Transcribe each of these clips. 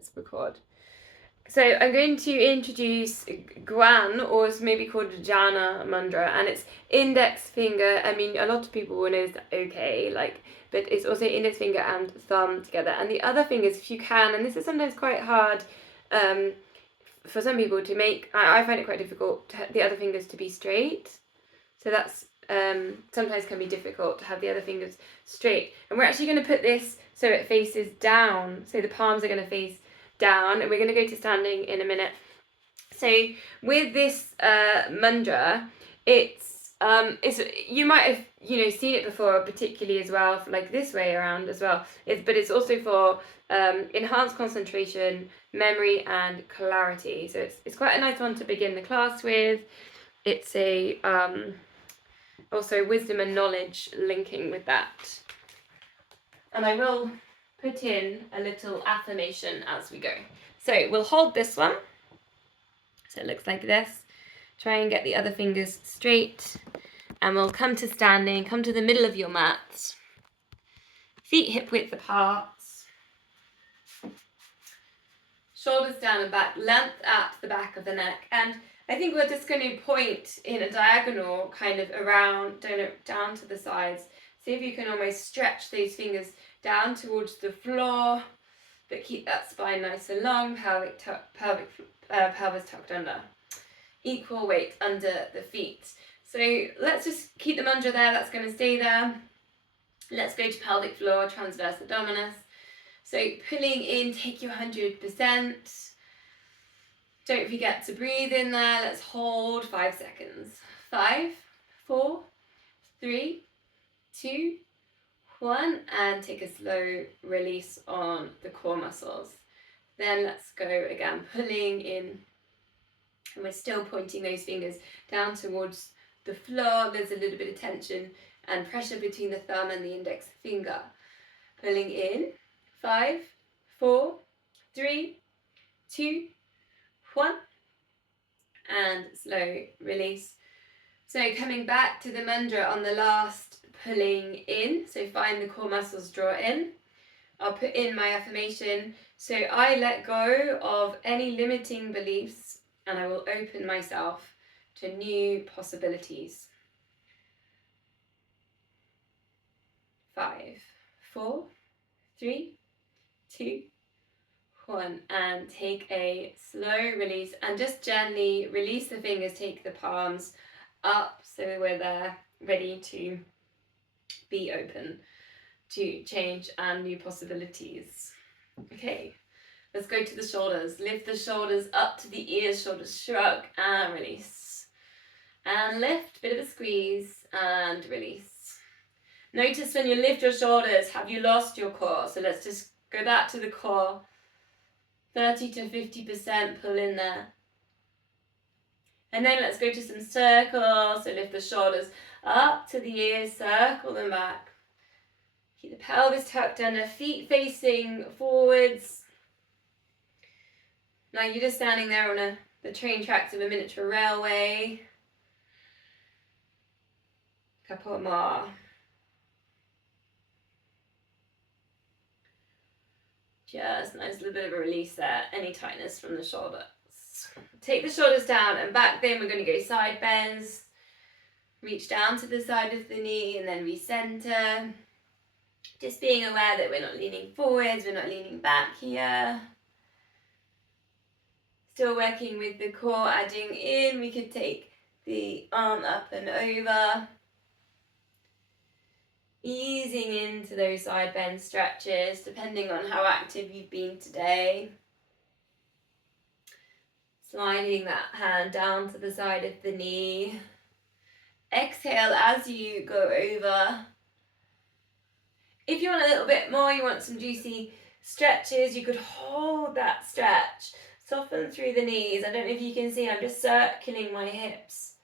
Let's record. So I'm going to introduce Guan, or it's maybe called Jnana Mudra, and it's index finger. I mean, a lot of people will know it's okay, but it's also index finger and thumb together. And the other fingers, if you can, and this is sometimes quite hard for some people to make, I find it quite difficult, the other fingers to be straight. So that's sometimes can be difficult to have the other fingers straight. And we're actually going to put this so it faces down. So the palms are going to face down, and we're going to go to standing in a minute. So with this mudra, it's you might have seen it before, particularly as well, like this way around as well. But it's also for enhanced concentration, memory, and clarity. So it's quite a nice one to begin the class with. It's a also wisdom and knowledge linking with that. And I will put in a little affirmation as we go. So we'll hold this one. So it looks like this. Try and get the other fingers straight. And we'll come to standing, come to the middle of your mat. Feet hip width apart. Shoulders down and back, length at the back of the neck. And I think we're just going to point in a diagonal kind of around, down to the sides. See if you can almost stretch those fingers down towards the floor, but keep that spine nice and long, pelvis tucked under. Equal weight under the feet. So let's just keep the mudra there, that's going to stay there. Let's go to pelvic floor, transverse abdominis. So pulling in, take your 100%. Don't forget to breathe in there. Let's hold 5 seconds. 5, 4, 3, 2, 1. And take a slow release on the core muscles. Then let's go again, pulling in. And we're still pointing those fingers down towards the floor. There's a little bit of tension and pressure between the thumb and the index finger. Pulling in. 5, 4, 3, 2, 1. And slow release. So coming back to the mudra on the last, pulling in. So find the core muscles, draw in. I'll put in my affirmation. So I let go of any limiting beliefs and I will open myself to new possibilities. 5, 4, 3, 2, 1. And take a slow release and just gently release the fingers, take the palms up so we're there ready to be open to change and new possibilities. Okay, let's go to the shoulders. Lift the shoulders up to the ears, shoulders shrug and release. And lift, bit of a squeeze and release. Notice when you lift your shoulders, have you lost your core? So let's just go back to the core. 30 to 50% pull in there. And then let's go to some circles. So lift the shoulders up to the ears, circle them back. Keep the pelvis tucked under, feet facing forwards. Now you're just standing there on the train tracks of a miniature railway. Couple more. Just nice little bit of a release there, any tightness from the shoulders. Take the shoulders down and back, then we're going to go side bends. Reach down to the side of the knee and then recenter. Just being aware that we're not leaning forwards, we're not leaning back here. Still working with the core, adding in, we could take the arm up and over. Easing into those side bend stretches, depending on how active you've been today. Sliding that hand down to the side of the knee. Exhale as you go over. If you want a little bit more, you want some juicy stretches, you could hold that stretch. Soften through the knees. I don't know if you can see, I'm just circling my hips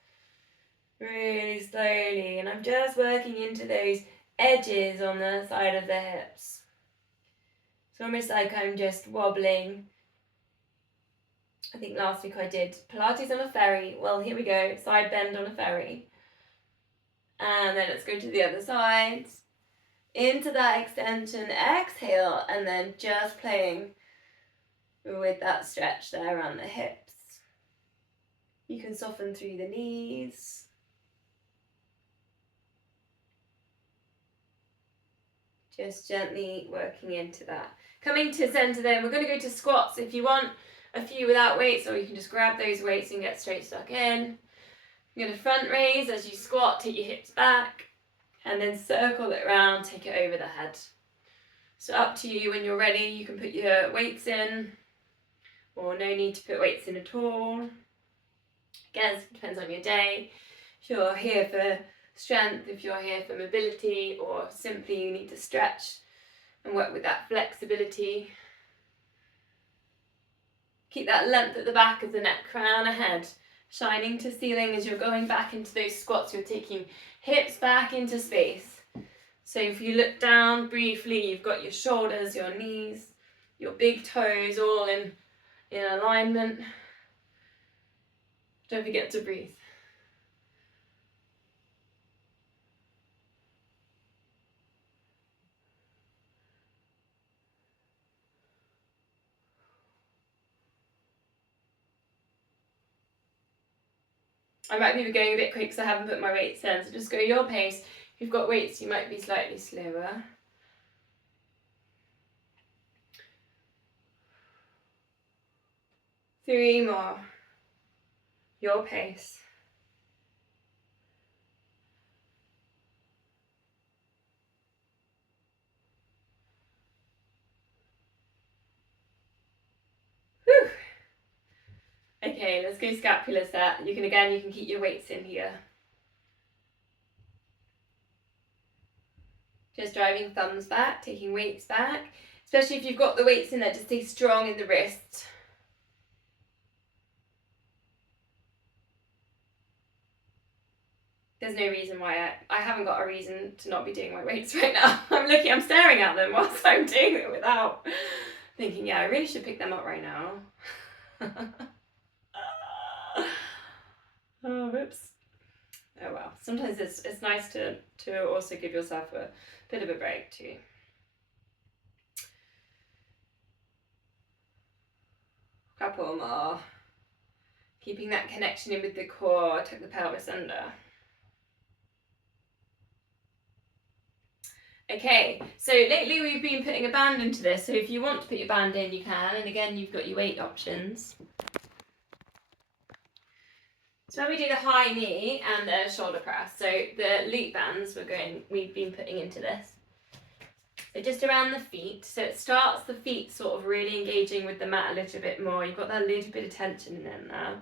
really slowly, and I'm just working into those edges on the side of the hips. It's almost like I'm just wobbling. I think last week I did Pilates on a ferry. Well, here we go, side bend on a ferry. And then let's go to the other side. Into that extension, exhale, and then just playing with that stretch there around the hips. You can soften through the knees. Just gently working into that. Coming to center then, we're going to go to squats. If you want a few without weights, or you can just grab those weights and get straight stuck in. You're going to front raise as you squat, take your hips back, and then circle it around, take it over the head. So up to you when you're ready, you can put your weights in, or no need to put weights in at all. Again, it depends on your day. If you're here for strength, if you're here for mobility, or simply you need to stretch and work with that flexibility. Keep that length at the back of the neck, crown ahead, shining to ceiling as you're going back into those squats. You're taking hips back into space. So if you look down briefly, you've got your shoulders, your knees, your big toes all in alignment. Don't forget to breathe. I might be going a bit quick because I haven't put my weights in, so just go your pace. If you've got weights, you might be slightly slower. Three more. Your pace. Whew. Okay, let's go scapular set. You can keep your weights in here. Just driving thumbs back, taking weights back. Especially if you've got the weights in there, just stay strong in the wrists. There's no reason why I haven't got a reason to not be doing my weights right now. I'm staring at them whilst I'm doing it without thinking, yeah, I really should pick them up right now. Oh, whoops. Oh well, sometimes it's nice to also give yourself a bit of a break too. Couple more. Keeping that connection in with the core, tuck the pelvis under. Okay, so lately we've been putting a band into this, so if you want to put your band in, you can, and again, you've got your weight options. So when we do the high knee and the shoulder press, so the loop bands we've been putting into this. So just around the feet, so it starts the feet sort of really engaging with the mat a little bit more. You've got that little bit of tension in there now.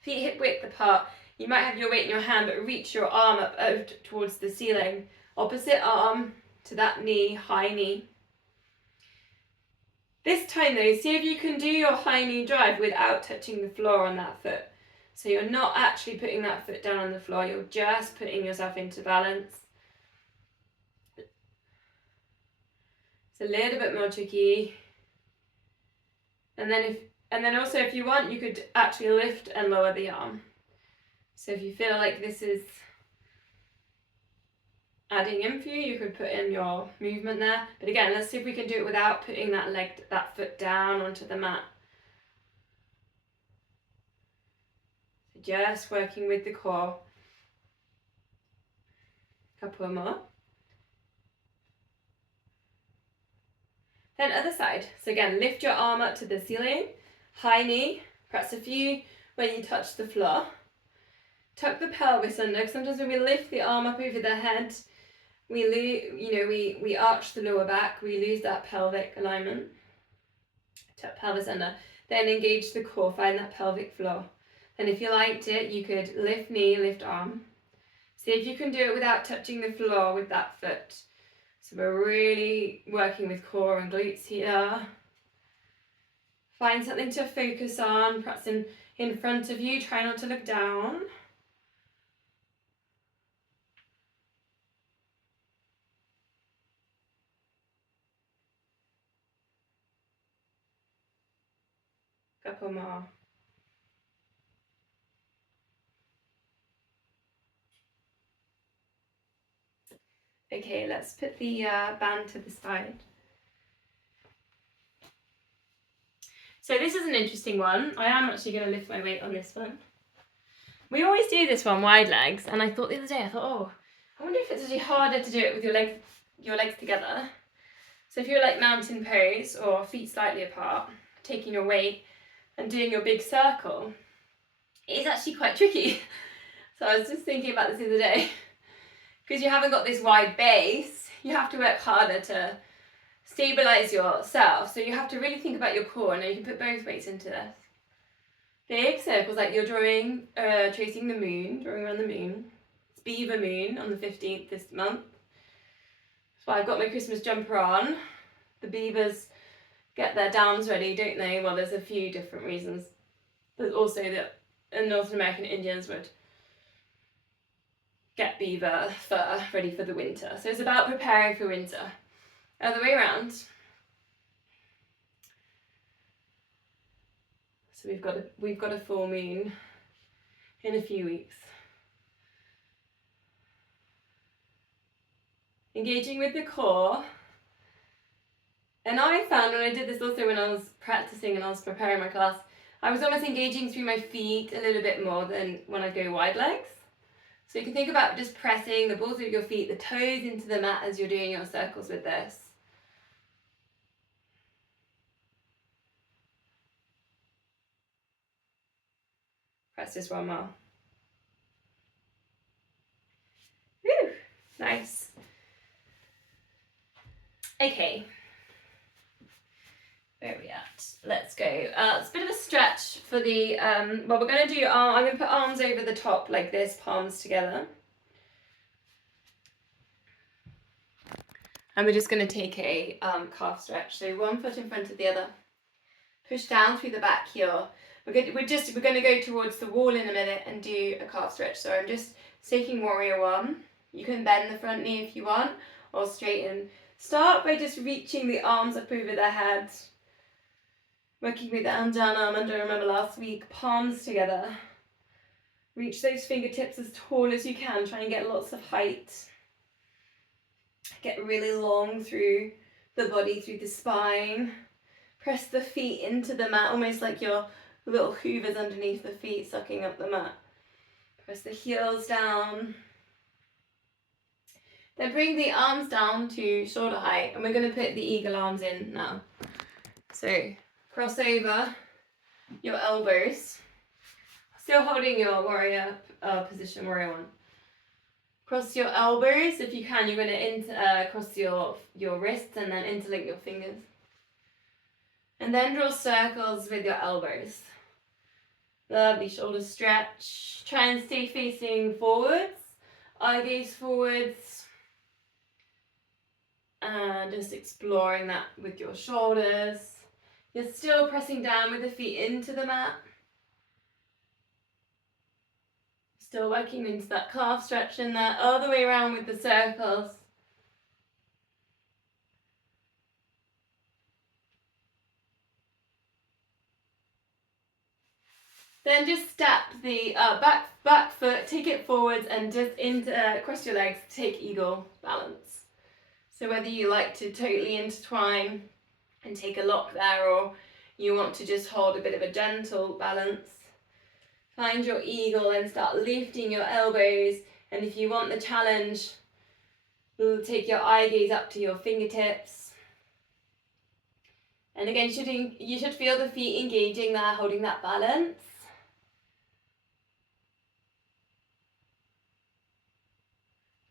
Feet hip width apart. You might have your weight in your hand, but reach your arm up over towards the ceiling. Opposite arm to that knee, high knee. This time though, see if you can do your high knee drive without touching the floor on that foot. So you're not actually putting that foot down on the floor, you're just putting yourself into balance. It's a little bit more tricky. And then also if you want, you could actually lift and lower the arm. So if you feel like this is adding in for you, you could put in your movement there. But again, let's see if we can do it without putting that foot down onto the mat. So just working with the core. Couple more. Then other side. So again, lift your arm up to the ceiling, high knee, press a few when you touch the floor. Tuck the pelvis under, because sometimes when we lift the arm up over the head, we arch the lower back, we lose that pelvic alignment. Tuck pelvis under, then engage the core, find that pelvic floor. And if you liked it, you could lift knee, lift arm. See if you can do it without touching the floor with that foot. So we're really working with core and glutes here. Find something to focus on, perhaps in front of you, try not to look down. Couple more. Okay, let's put the band to the side. So this is an interesting one. I am actually going to lift my weight on this one. We always do this one, wide legs, and I thought the other day, oh, I wonder if it's actually harder to do it with your legs together. So if you're like mountain pose or feet slightly apart, taking your weight and doing your big circle, it's actually quite tricky. So I was just thinking about this the other day. Because you haven't got this wide base, you have to work harder to stabilize yourself. So you have to really think about your core. Now you can put both weights into this. Big circles, like you're drawing, tracing the moon, drawing around the moon. It's Beaver Moon on the 15th this month. So I've got my Christmas jumper on. The beavers get their dams ready, don't they? Well, there's a few different reasons. There's also that North American Indians would get beaver fur ready for the winter. So it's about preparing for winter. Other way around. So we've got a full moon in a few weeks. Engaging with the core. And I found when I did this also when I was practicing and I was preparing my class, I was almost engaging through my feet a little bit more than when I go wide legs. So you can think about just pressing the balls of your feet, the toes into the mat as you're doing your circles with this. Press this one more. Woo! Nice. Okay. Where are we at? Let's go. It's a bit of a stretch for the, well, we're going to do, I'm going to put arms over the top like this, palms together. And we're just going to take a calf stretch. So one foot in front of the other. Push down through the back heel. We're going to go towards the wall in a minute and do a calf stretch. So I'm just taking warrior one. You can bend the front knee if you want, or straighten. Start by just reaching the arms up over the head. Working with the Jnana Mudra, remember last week, palms together. Reach those fingertips as tall as you can. Try and get lots of height. Get really long through the body, through the spine. Press the feet into the mat, almost like your little hoovers underneath the feet, sucking up the mat. Press the heels down. Then bring the arms down to shoulder height, and we're going to put the eagle arms in now. So cross over your elbows, still holding your warrior position, warrior one. Cross your elbows if you can. You're going to cross your wrists and then interlink your fingers. And then draw circles with your elbows. Lovely shoulder stretch. Try and stay facing forwards. Eye gaze forwards. And just exploring that with your shoulders. You're still pressing down with the feet into the mat. Still working into that calf stretch in there, all the way around with the circles. Then just step the back foot, take it forwards and just cross your legs, take eagle balance. So whether you like to totally intertwine and take a lock there, or you want to just hold a bit of a gentle balance, find your eagle and start lifting your elbows. And if you want the challenge, you'll take your eye gaze up to your fingertips. And again, you should feel the feet engaging there, holding that balance.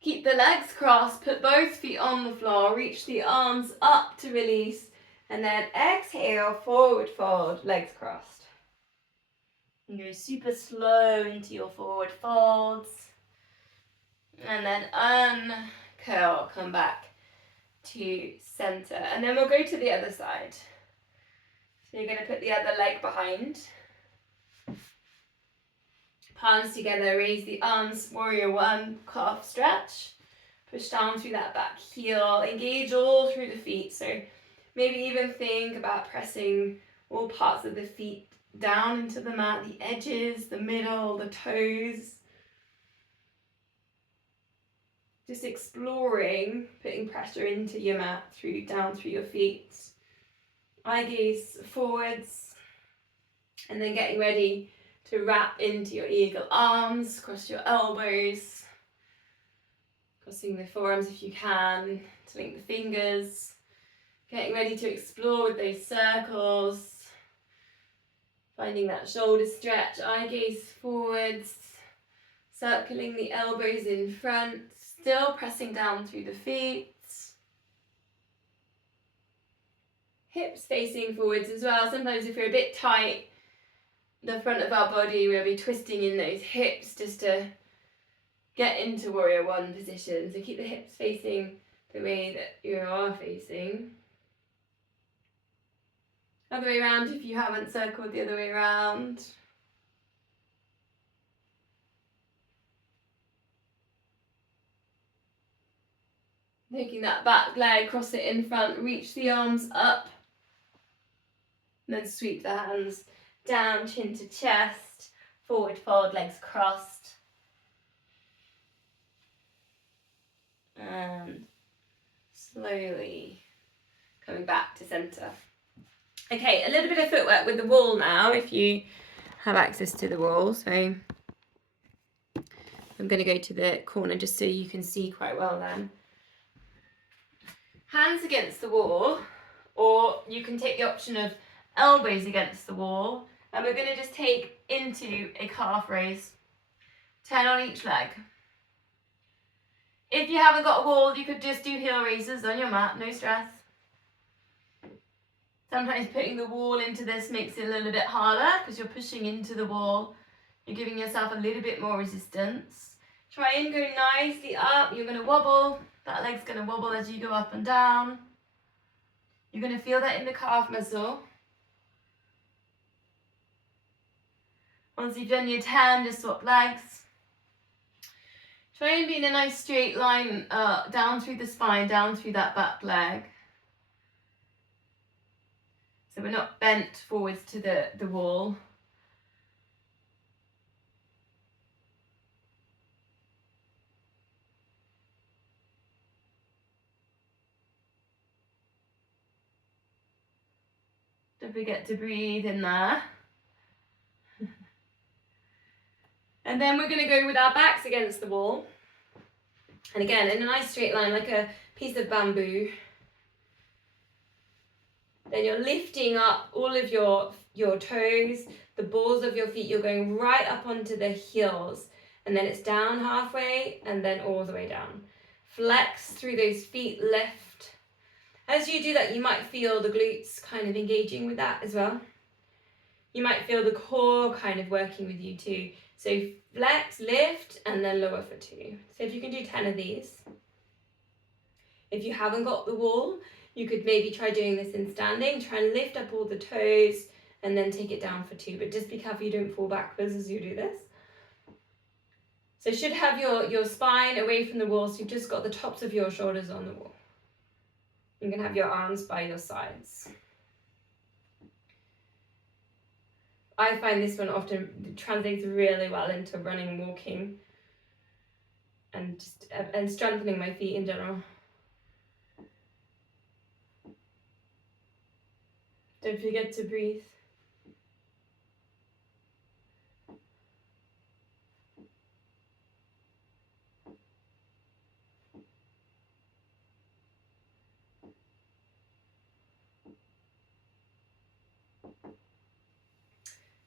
Keep the legs crossed, put both feet on the floor, reach the arms up to release, and then exhale, forward fold, legs crossed. And go super slow into your forward folds. And then uncurl, come back to center. And then we'll go to the other side. So you're going to put the other leg behind. Palms together, raise the arms, warrior one, calf stretch. Push down through that back heel, engage all through the feet. So maybe even think about pressing all parts of the feet down into the mat, the edges, the middle, the toes. Just exploring, putting pressure into your mat, down through your feet. Eye gaze forwards. And then getting ready to wrap into your eagle arms, cross your elbows, crossing the forearms if you can, to link the fingers. Getting ready to explore with those circles, finding that shoulder stretch, eye gaze forwards, circling the elbows in front, still pressing down through the feet. Hips facing forwards as well. Sometimes if you're a bit tight, the front of our body, we'll be twisting in those hips just to get into warrior one position. So keep the hips facing the way that you are facing. Other way around if you haven't circled the other way around. Taking that back leg, cross it in front, reach the arms up. And then sweep the hands down, chin to chest, forward fold, legs crossed. And slowly coming back to centre. Okay, a little bit of footwork with the wall now, if you have access to the wall. So I'm going to go to the corner just so you can see quite well then. Hands against the wall, or you can take the option of elbows against the wall, and we're going to just take into a calf raise, 10 on each leg. If you haven't got a wall, you could just do heel raises on your mat, no stress. Sometimes putting the wall into this makes it a little bit harder because you're pushing into the wall. You're giving yourself a little bit more resistance. Try and go nicely up. You're going to wobble. That leg's going to wobble as you go up and down. You're going to feel that in the calf muscle. Once you've done your 10, just swap legs. Try and be in a nice straight line down through the spine, down through that back leg. So we're not bent forwards to the wall. Don't forget to breathe in there. And then we're going to go with our backs against the wall. And again, in a nice straight line, like a piece of bamboo. Then you're lifting up all of your toes, the balls of your feet. You're going right up onto the heels. And then it's down halfway and then all the way down. Flex through those feet, lift. As you do that, you might feel the glutes kind of engaging with that as well. You might feel the core kind of working with you too. So flex, lift, and then lower for 2. So if you can do 10 of these. If you haven't got the wall, you could maybe try doing this in standing. Try and lift up all the toes and then take it down for 2. But just be careful you don't fall backwards as you do this. So you should have your spine away from the wall, so you've just got the tops of your shoulders on the wall. You can have your arms by your sides. I find this one often translates really well into running, walking, and strengthening my feet in general. Don't forget to breathe.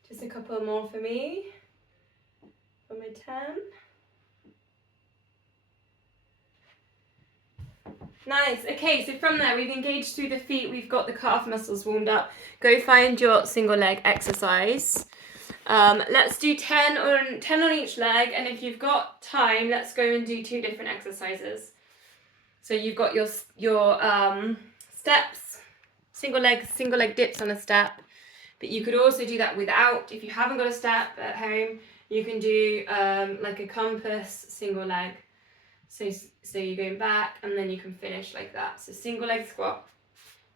Just a couple more for me, for my 10. Nice. Okay, so from there we've engaged through the feet, we've got the calf muscles warmed up. Go find your single leg exercise. Let's do 10 on each leg, and if you've got time, let's go and do 2 different exercises. So you've got your steps, single leg dips on a step, but you could also do that without. If you haven't got a step at home, you can do like a compass single leg. So you're going back and then you can finish like that. So single leg squat.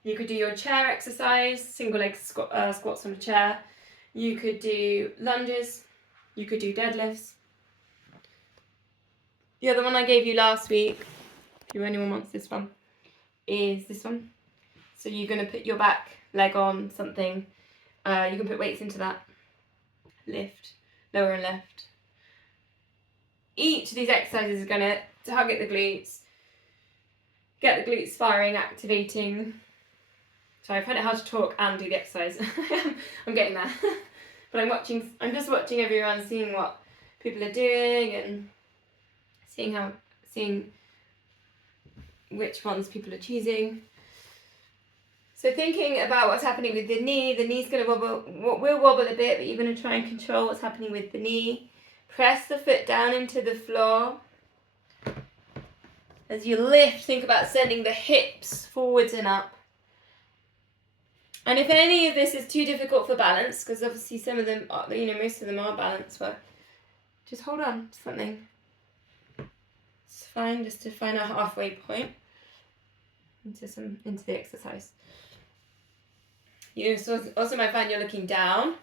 You could do your chair exercise, single leg squats on a chair. You could do lunges. You could do deadlifts. The other one I gave you last week, if anyone wants this one, is this one. So you're going to put your back leg on something You can put weights into that. Lift, lower and lift. Each of these exercises is going to target the glutes, get the glutes firing, activating. Sorry, I find it hard to talk and do the exercise. I'm getting there. But I'm just watching everyone, seeing what people are doing and seeing which ones people are choosing. So thinking about what's happening with the knee's going to wobble, will wobble a bit, but you're going to try and control what's happening with the knee. Press the foot down into the floor. As you lift, think about sending the hips forwards and up. And if any of this is too difficult for balance, because obviously some of them, most of them are balanced, but just hold on to something. It's fine just to find a halfway point into the exercise. You also might find you're looking down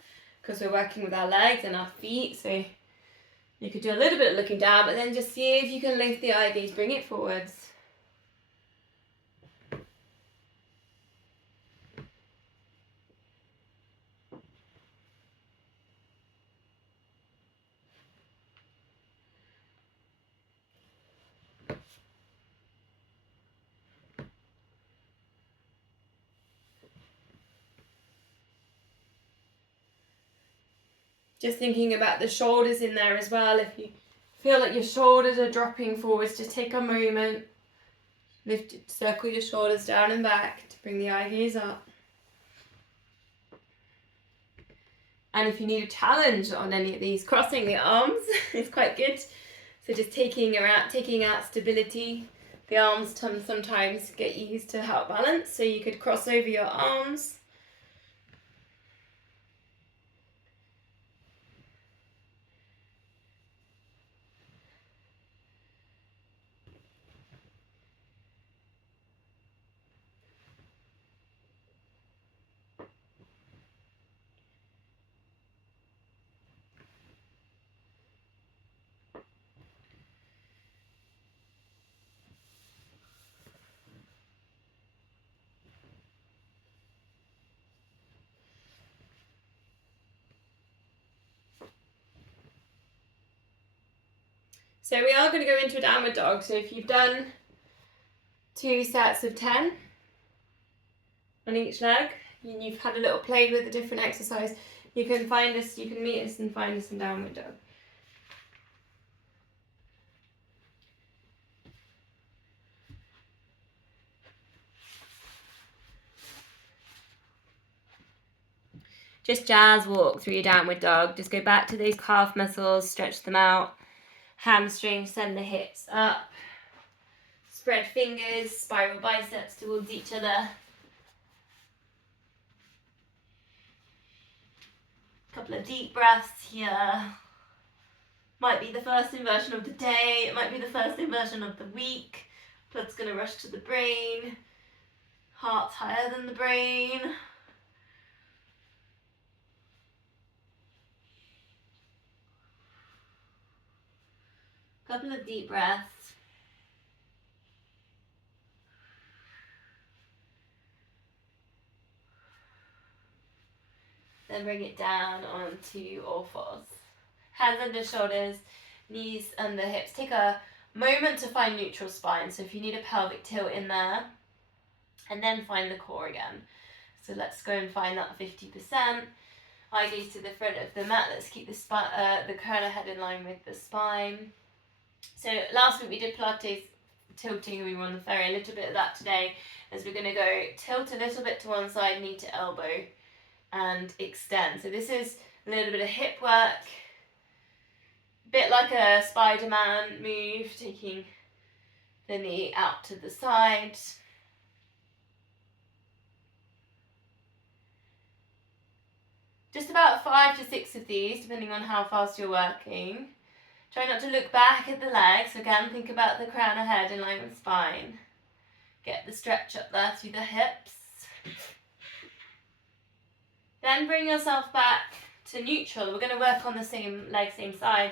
because we're working with our legs and our feet, so you could do a little bit of looking down, but then just see if you can lift the eye gaze, bring it forwards. Just thinking about the shoulders in there as well. If you feel like your shoulders are dropping forwards, just take a moment, circle your shoulders down and back to bring the eye gaze up. And if you need a challenge on any of these, crossing the arms is quite good. So just taking out stability. The arms sometimes get used to help balance, so you could cross over your arms. So we are going to go into a downward dog. So if you've done 2 sets of 10 on each leg, and you've had a little play with a different exercise, you can meet us and find us in downward dog. Just jazz walk through your downward dog. Just go back to those calf muscles, stretch them out. Hamstrings, send the hips up. Spread fingers, spiral biceps towards each other. Couple of deep breaths here. Might be the first inversion of the day, it might be the first inversion of the week. Blood's going to rush to the brain. Heart's higher than the brain. Couple of deep breaths. Then bring it down onto all fours. Hands under shoulders, knees under hips. Take a moment to find neutral spine. So if you need a pelvic tilt in there, and then find the core again. So let's go and find that 50%. Eye gaze to the front of the mat. Let's keep the crown of head in line with the spine. So last week we did Pilates tilting. We were on the ferry. A little bit of that today, as we're going to go tilt a little bit to one side, knee to elbow, and extend. So this is a little bit of hip work, a bit like a Spider-Man move, taking the knee out to the side. Just about 5 to 6 of these, depending on how fast you're working. Try not to look back at the legs. Again, think about the crown of head in line with spine. Get the stretch up there through the hips. Then bring yourself back to neutral. We're going to work on the same leg, same side.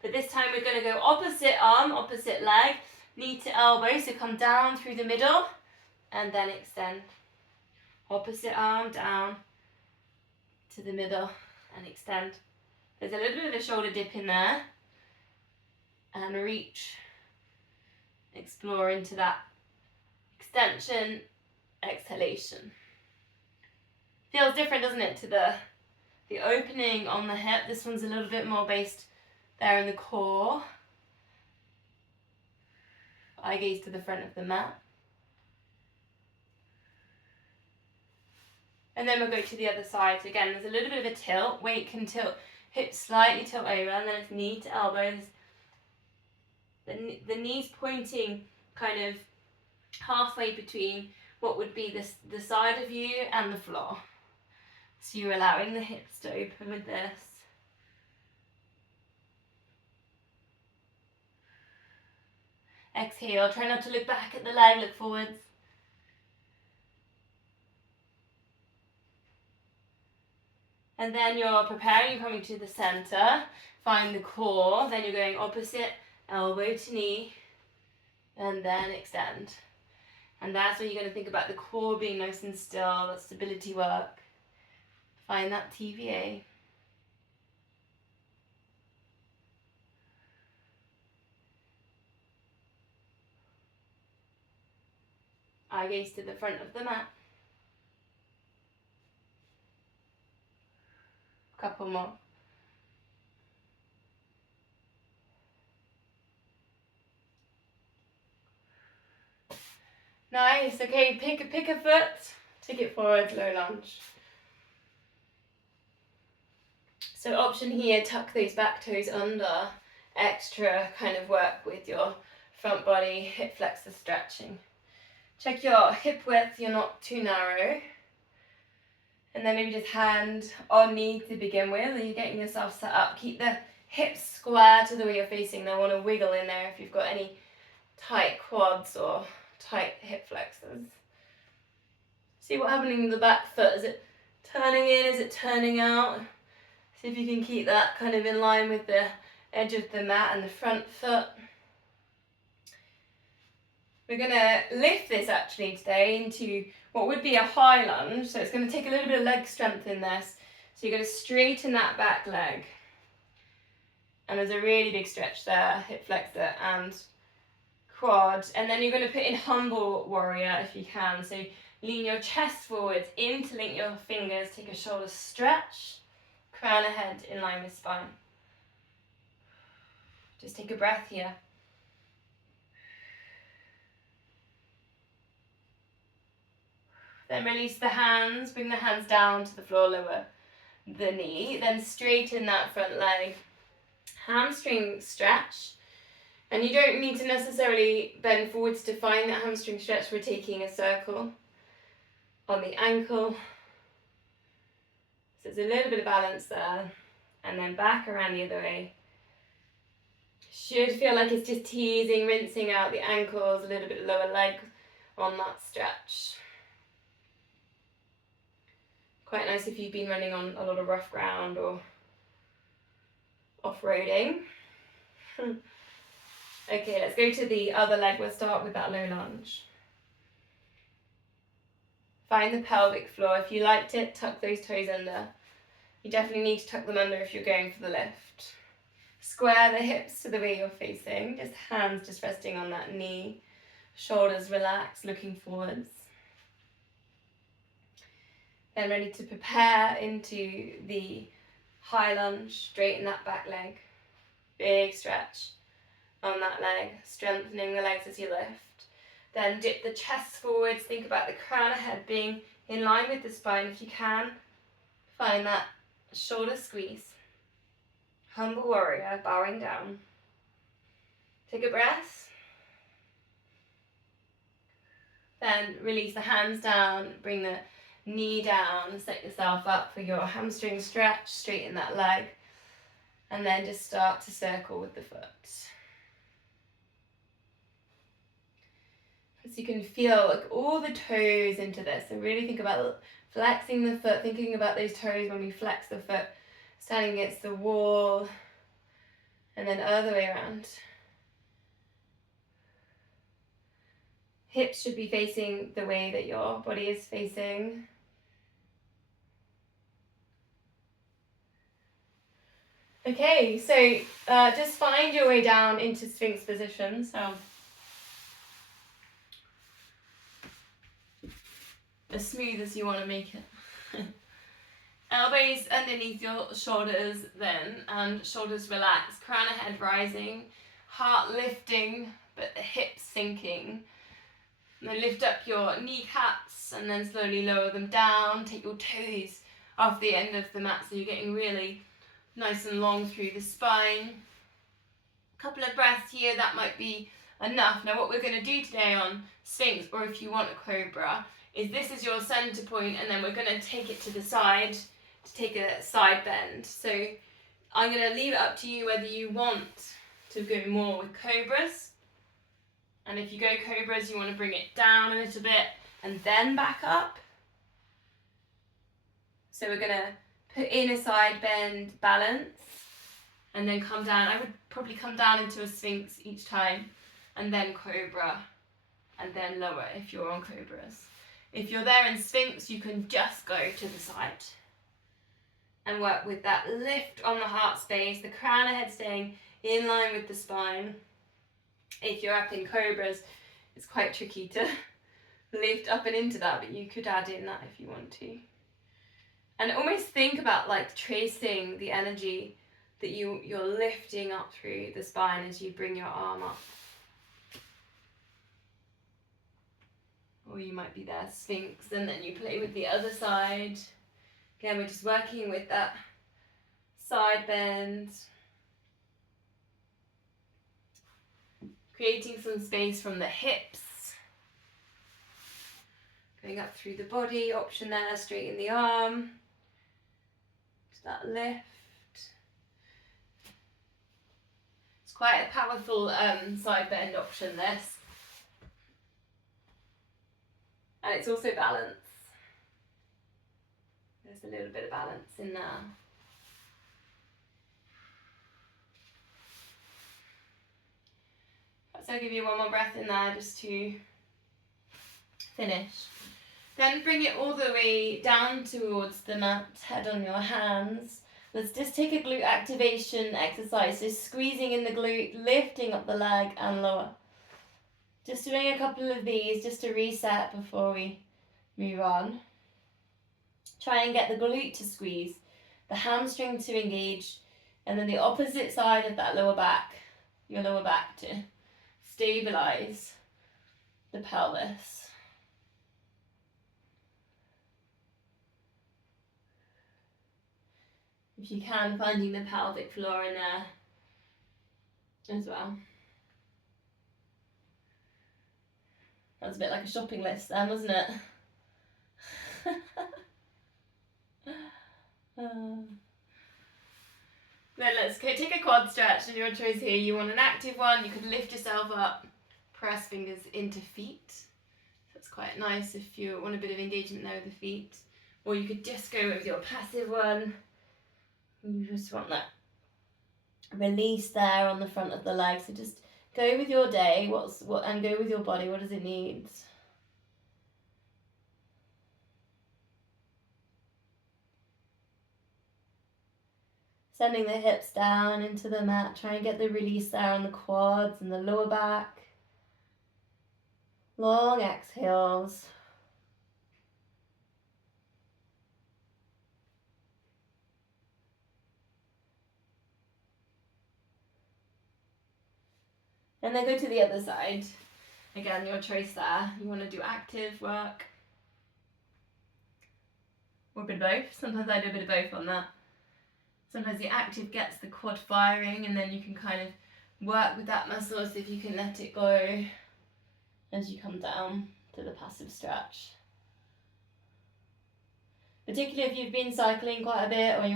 But this time we're going to go opposite arm, opposite leg, knee to elbow. So come down through the middle and then extend. Opposite arm down to the middle and extend. There's a little bit of a shoulder dip in there. And reach, explore into that extension, exhalation. Feels different, doesn't it, to the opening on the hip. This one's a little bit more based there in the core. Eye gaze to the front of the mat. And then we'll go to the other side. So again, there's a little bit of a tilt. Weight can tilt, hips slightly tilt over, and then it's knee to elbows. The knees pointing kind of halfway between what would be the side of you and the floor. So you're allowing the hips to open with this. Exhale, try not to look back at the leg, look forwards. And then you're preparing, you're coming to the center, find the core, then you're going opposite, elbow to knee, and then extend. And that's where you're going to think about the core being nice and still, that stability work. Find that TVA. Eye gaze to the front of the mat. Couple more. Nice. Okay, pick a foot, take it forward, low lunge. So option here, tuck those back toes under, extra kind of work with your front body, hip flexor stretching. Check your hip width, you're not too narrow. And then maybe just hand on knee to begin with, and you're getting yourself set up. Keep the hips square to the way you're facing. They'll want to wiggle in there if you've got any tight quads or tight hip flexors. See what's happening in the back foot. Is it turning in? Is it turning out? See if you can keep that kind of in line with the edge of the mat and the front foot. We're going to lift this actually today into what would be a high lunge. So it's going to take a little bit of leg strength in this. So you're going to straighten that back leg. And there's a really big stretch there, hip flexor and quad. And then you're going to put in humble warrior if you can. So lean your chest forwards, interlink your fingers, take a shoulder stretch, crown of head in line with spine. Just take a breath here. Then release the hands, bring the hands down to the floor, lower the knee. Then straighten that front leg. Hamstring stretch. And you don't need to necessarily bend forwards to find that hamstring stretch. We're taking a circle on the ankle. So there's a little bit of balance there. And then back around the other way. Should feel like it's just teasing, rinsing out the ankles, a little bit lower leg on that stretch. Quite nice if you've been running on a lot of rough ground or off-roading. Okay, let's go to the other leg. We'll start with that low lunge. Find the pelvic floor. If you liked it, tuck those toes under. You definitely need to tuck them under if you're going for the lift. Square the hips to the way you're facing. Just hands just resting on that knee. Shoulders relaxed, looking forwards. Then ready to prepare into the high lunge. Straighten that back leg. Big stretch on that leg, strengthening the legs as you lift. Then dip the chest forwards. Think about the crown of head being in line with the spine. If you can, find that shoulder squeeze. Humble warrior, bowing down. Take a breath. Then release the hands down, bring the knee down, set yourself up for your hamstring stretch, straighten that leg, and then just start to circle with the foot. So you can feel like all the toes into this, and really think about flexing the foot, thinking about those toes when we flex the foot, standing against the wall, and then other way around. Hips should be facing the way that your body is facing. Okay, so just find your way down into Sphinx position. So as smooth as you want to make it. Elbows underneath your shoulders then, and shoulders relaxed, crown of head rising, heart lifting, but the hips sinking. And then lift up your kneecaps and then slowly lower them down. Take your toes off the end of the mat so you're getting really nice and long through the spine. A couple of breaths here, that might be enough. Now what we're going to do today on Sphinx, or if you want a Cobra, is this is your center point, and then we're going to take it to the side to take a side bend. So I'm going to leave it up to you whether you want to go more with Cobras. And if you go Cobras, you want to bring it down a little bit and then back up. So we're going to put in a side bend balance and then come down. I would probably come down into a Sphinx each time and then Cobra and then lower if you're on Cobras. If you're there in Sphinx, you can just go to the side and work with that lift on the heart space, the crown of head staying in line with the spine. If you're up in Cobras, it's quite tricky to lift up and into that, but you could add in that if you want to. And almost think about like tracing the energy that you're lifting up through the spine as you bring your arm up. Or you might be there Sphinx and then you play with the other side. Again, we're just working with that side bend. Creating some space from the hips. Going up through the body, option there, straighten the arm. Just that lift. It's quite a powerful side bend option, this. And it's also balance. There's a little bit of balance in there. So I'll give you one more breath in there just to finish. Then bring it all the way down towards the mat, head on your hands. Let's just take a glute activation exercise. So squeezing in the glute, lifting up the leg and lower. Just doing a couple of these just to reset before we move on. Try and get the glute to squeeze, the hamstring to engage, and then the opposite side of that lower back, your lower back to stabilize the pelvis. If you can, finding the pelvic floor in there as well. That was a bit like a shopping list then, wasn't it? Then let's go take a quad stretch. Your choice here. You want an active one, you could lift yourself up, press fingers into feet. That's quite nice if you want a bit of engagement there with the feet. Or you could just go with your passive one. You just want that release there on the front of the leg. So just go with your day, and go with your body. What does it need? Sending the hips down into the mat. Try and get the release there on the quads and the lower back. Long exhales. And then go to the other side. Again, your choice there. You want to do active work or a bit of both. Sometimes I do a bit of both on that. Sometimes the active gets the quad firing and then you can kind of work with that muscle as if you can let it go as you come down to the passive stretch. Particularly if you've been cycling quite a bit or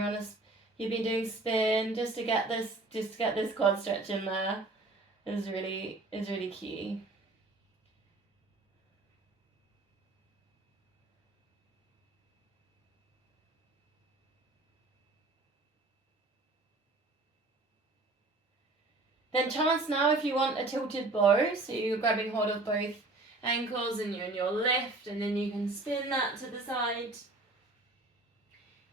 you've been doing spin, just to get this quad stretch in there is really key. Then chance now if you want a tilted bow, so you're grabbing hold of both ankles and you're in your lift, and then you can spin that to the side.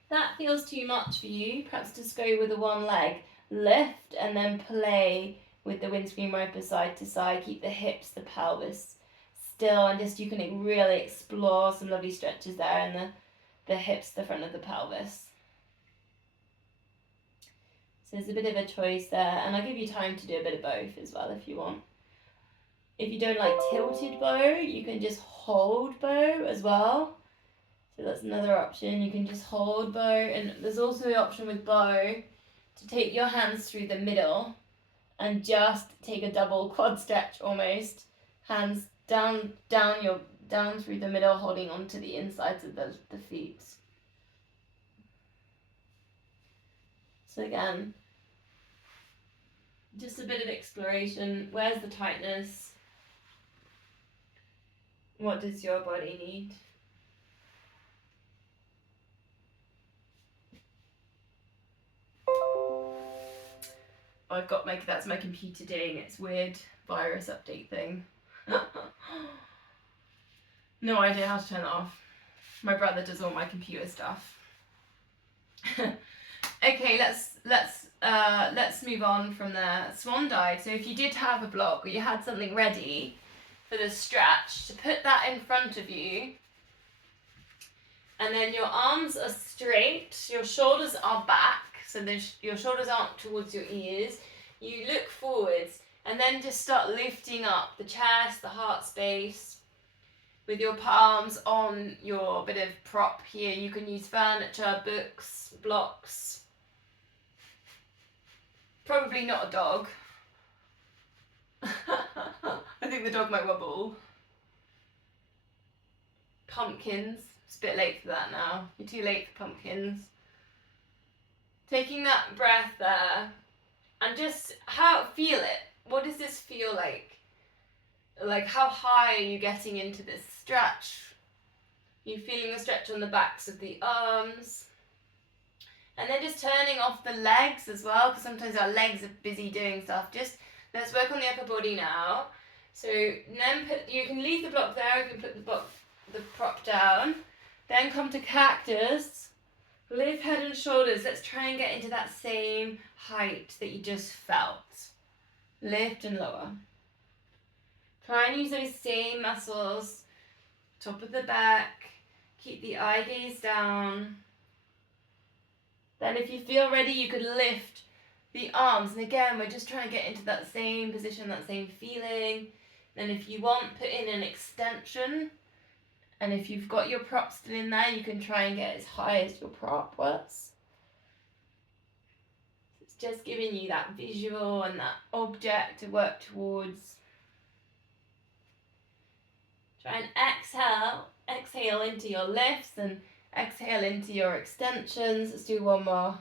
that feels too much for you, perhaps just go with the one leg. Lift and then play with the windscreen wiper side to side. Keep the hips, the pelvis still, and just you can really explore some lovely stretches there in the hips, the front of the pelvis. So there's a bit of a choice there, and I'll give you time to do a bit of both as well if you want. If you don't like tilted bow, you can just hold bow as well. So that's another option. You can just hold bow, and there's also the option with bow to take your hands through the middle and just take a double quad stretch almost. Hands down through the middle, holding onto the insides of the feet. So again, just a bit of exploration. Where's the tightness? What does your body need? I've got that's my computer doing its weird virus update thing. No idea how to turn it off. My brother does all my computer stuff. Okay, let's move on from there. Swan dive. So if you did have a block or you had something ready for the stretch, to put that in front of you, and then your arms are straight, your shoulders are back, so your shoulders aren't towards your ears. You look forwards and then just start lifting up the chest, the heart space, with your palms on your bit of prop here. You can use furniture, books, blocks. Probably not a dog. I think the dog might wobble. Pumpkins. It's a bit late for that now. You're too late for pumpkins. Taking that breath there and just feel it. What does this feel like? Like, how high are you getting into this stretch? You feeling the stretch on the backs of the arms. And then just turning off the legs as well, because sometimes our legs are busy doing stuff. Just let's work on the upper body now. So then you can leave the block there, you can put the prop down. Then come to cactus. Lift head and shoulders. Let's try and get into that same height that you just felt. Lift and lower. Try and use those same muscles. Top of the back. Keep the eye gaze down. Then if you feel ready, you could lift the arms. And again, we're just trying to get into that same position, that same feeling. Then if you want, put in an extension. And if you've got your prop still in there, you can try and get as high as your prop was. It's just giving you that visual and that object to work towards. Try and exhale into your lifts and exhale into your extensions. Let's do one more.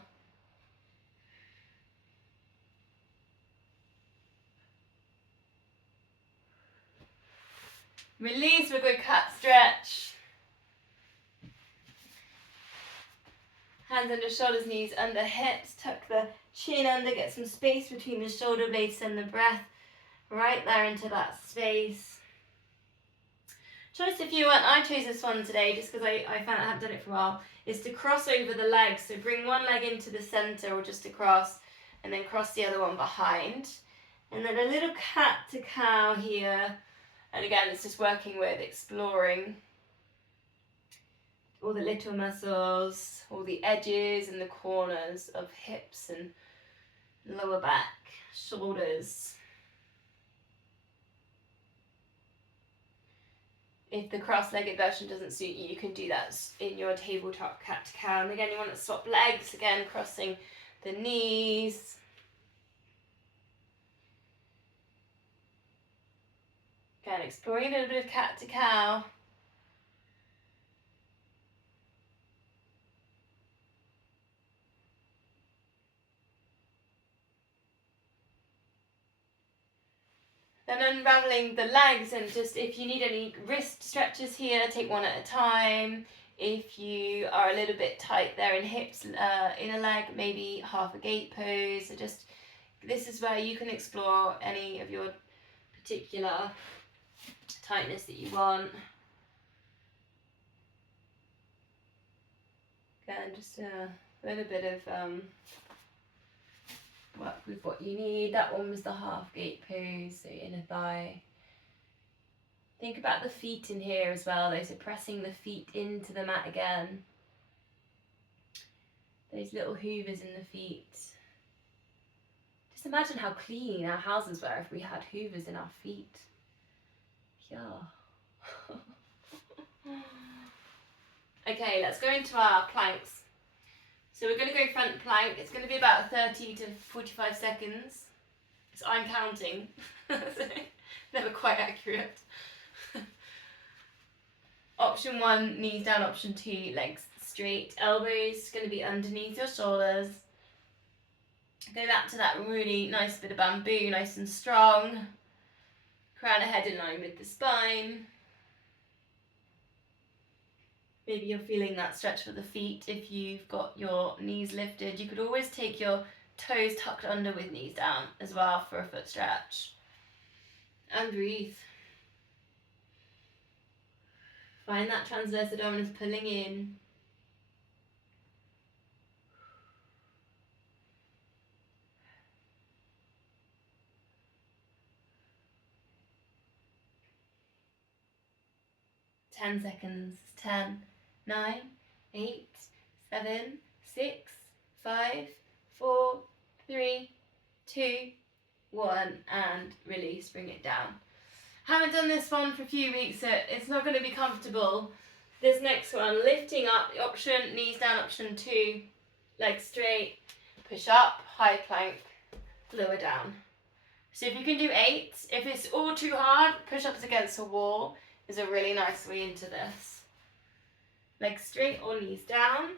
Release, we're going to cat stretch. Hands under shoulders, knees under hips. Tuck the chin under, get some space between the shoulder blades. Send the breath right there into that space. Choice if you want, I chose this one today just because I found I haven't done it for a while, is to cross over the legs. So bring one leg into the center or just across, and then cross the other one behind. And then a little cat to cow here. And again, it's just working with exploring all the little muscles, all the edges and the corners of hips and lower back, shoulders. If the cross-legged version doesn't suit you, you can do that in your tabletop cat to cow. And again, you want to swap legs, again, crossing the knees. Again, exploring a little bit of cat to cow. Then unraveling the legs, and just if you need any wrist stretches here, take one at a time. If you are a little bit tight there in hips, inner leg, maybe half a gate pose. So just, this is where you can explore any of your particular tightness that you want. Again, just a little bit of work with what you need. That one was the half gate pose, so inner thigh. Think about the feet in here as well, though, so pressing the feet into the mat again. Those little hoovers in the feet. Just imagine how clean our houses were if we had hoovers in our feet. Yeah. Okay, let's go into our planks. So we're going to go front plank. It's going to be about 30 to 45 seconds. So I'm counting. So never quite accurate. Option 1, knees down. Option 2, legs straight. Elbows going to be underneath your shoulders. Go back to that really nice bit of bamboo, nice and strong. Crown of head in line with the spine. Maybe you're feeling that stretch for the feet if you've got your knees lifted. You could always take your toes tucked under with knees down as well for a foot stretch. And breathe. Find that transverse abdominis pulling in. Ten seconds. 10, 9, 8, 7, 6, 5, 4, 3, 2, 1, and release. Bring it down. Haven't done this one for a few weeks, so it's not going to be comfortable. This next one, lifting up, option knees down, option 2, legs straight, push up, high plank, lower down. So if you can do 8, if it's all too hard, push-ups against a wall is a really nice way into this. Legs straight or knees down.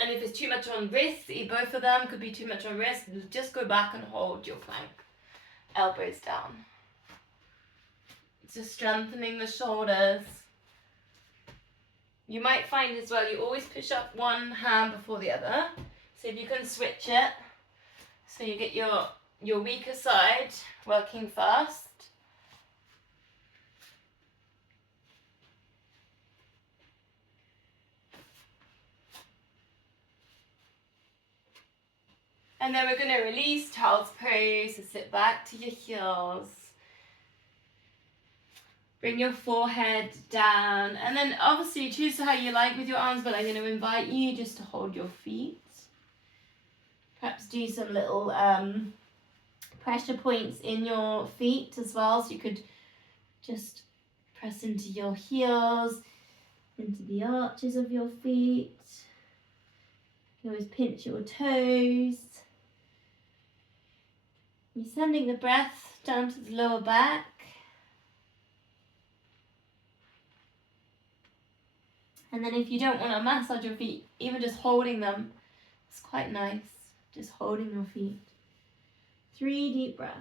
And if it's too much on wrists, both of them could be too much on wrists, just go back and hold your plank. Elbows down. Just strengthening the shoulders. You might find as well, you always push up one hand before the other. So if you can switch it, so you get your weaker side working first. And then we're going to release child's pose, so sit back to your heels. Bring your forehead down, and then obviously choose how you like with your arms, but I'm going to invite you just to hold your feet. Perhaps do some little pressure points in your feet as well, so you could just press into your heels, into the arches of your feet. You can always pinch your toes. You're sending the breath down to the lower back. And then if you don't want to massage your feet, even just holding them, it's quite nice. Just holding your feet. 3 deep breaths.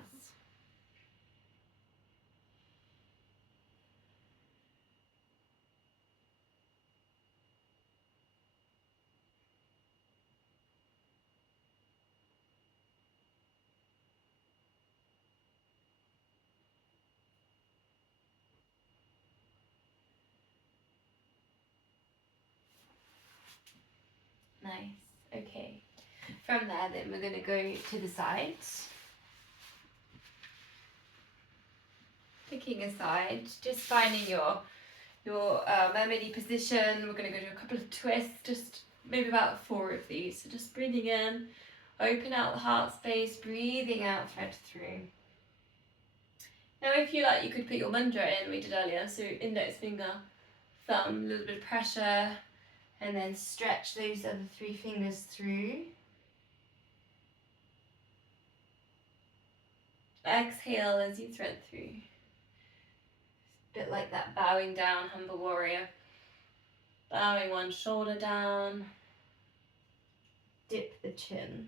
Nice. Okay. From there, then we're going to go to the sides. Picking a side, just finding your mermaidy position. We're going to go do a couple of twists, just maybe about 4 of these. So just breathing in, open out the heart space, breathing out, thread through. Now, if you like, you could put your mudra in, we did earlier. So index finger, thumb, a little bit of pressure, and then stretch those other 3 fingers through. Exhale as you thread through. A bit like that bowing down, humble warrior. Bowing one shoulder down. Dip the chin.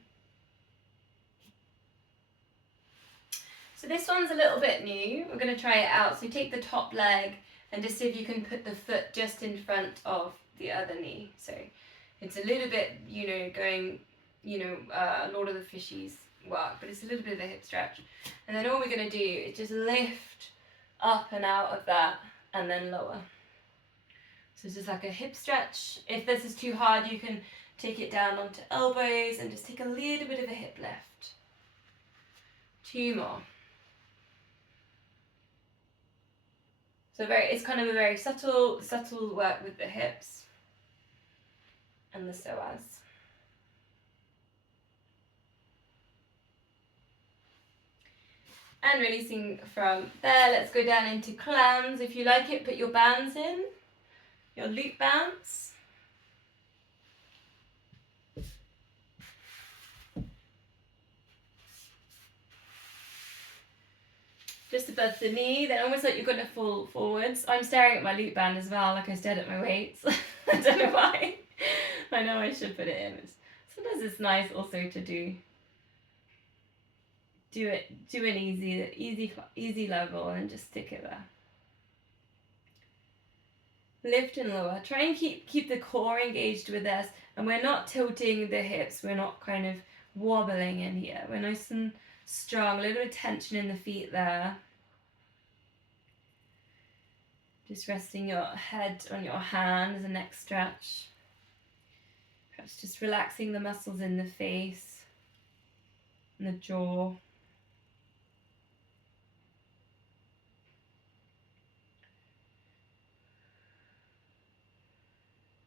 So this one's a little bit new. We're going to try it out. So take the top leg and just see if you can put the foot just in front of the other knee. So it's a little bit, going, Lord of the Fishies work, but it's a little bit of a hip stretch. And then all we're going to do is just lift up and out of that, and then lower. So it's just like a hip stretch. If this is too hard, you can take it down onto elbows and just take a little bit of a hip lift. 2 more. So it's kind of a very subtle work with the hips and the psoas. And releasing from there, let's go down into clams. If you like it, put your bands in, your loop bands. Just above the knee, then almost like you're going to fall forwards. I'm staring at my loop band as well, like I stared at my weights. I don't know why. I know I should put it in. Sometimes it's nice also to do an easy level and just stick it there. Lift and lower. Try and keep the core engaged with this, and we're not tilting the hips. We're not kind of wobbling in here. We're nice and strong. A little bit of tension in the feet there. Just resting your head on your hand as a neck stretch. Perhaps just relaxing the muscles in the face and the jaw.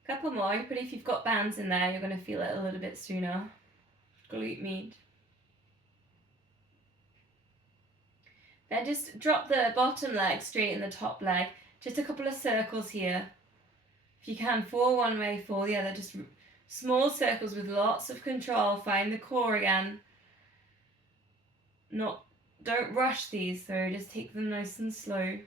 Couple more, but if you've got bands in there, you're going to feel it a little bit sooner. Glute med. Then just drop the bottom leg straight in the top leg. Just a couple of circles here. If you can, fall one way, fall the other. Just small circles with lots of control. Find the core again. Don't rush these though, just take them nice and slow.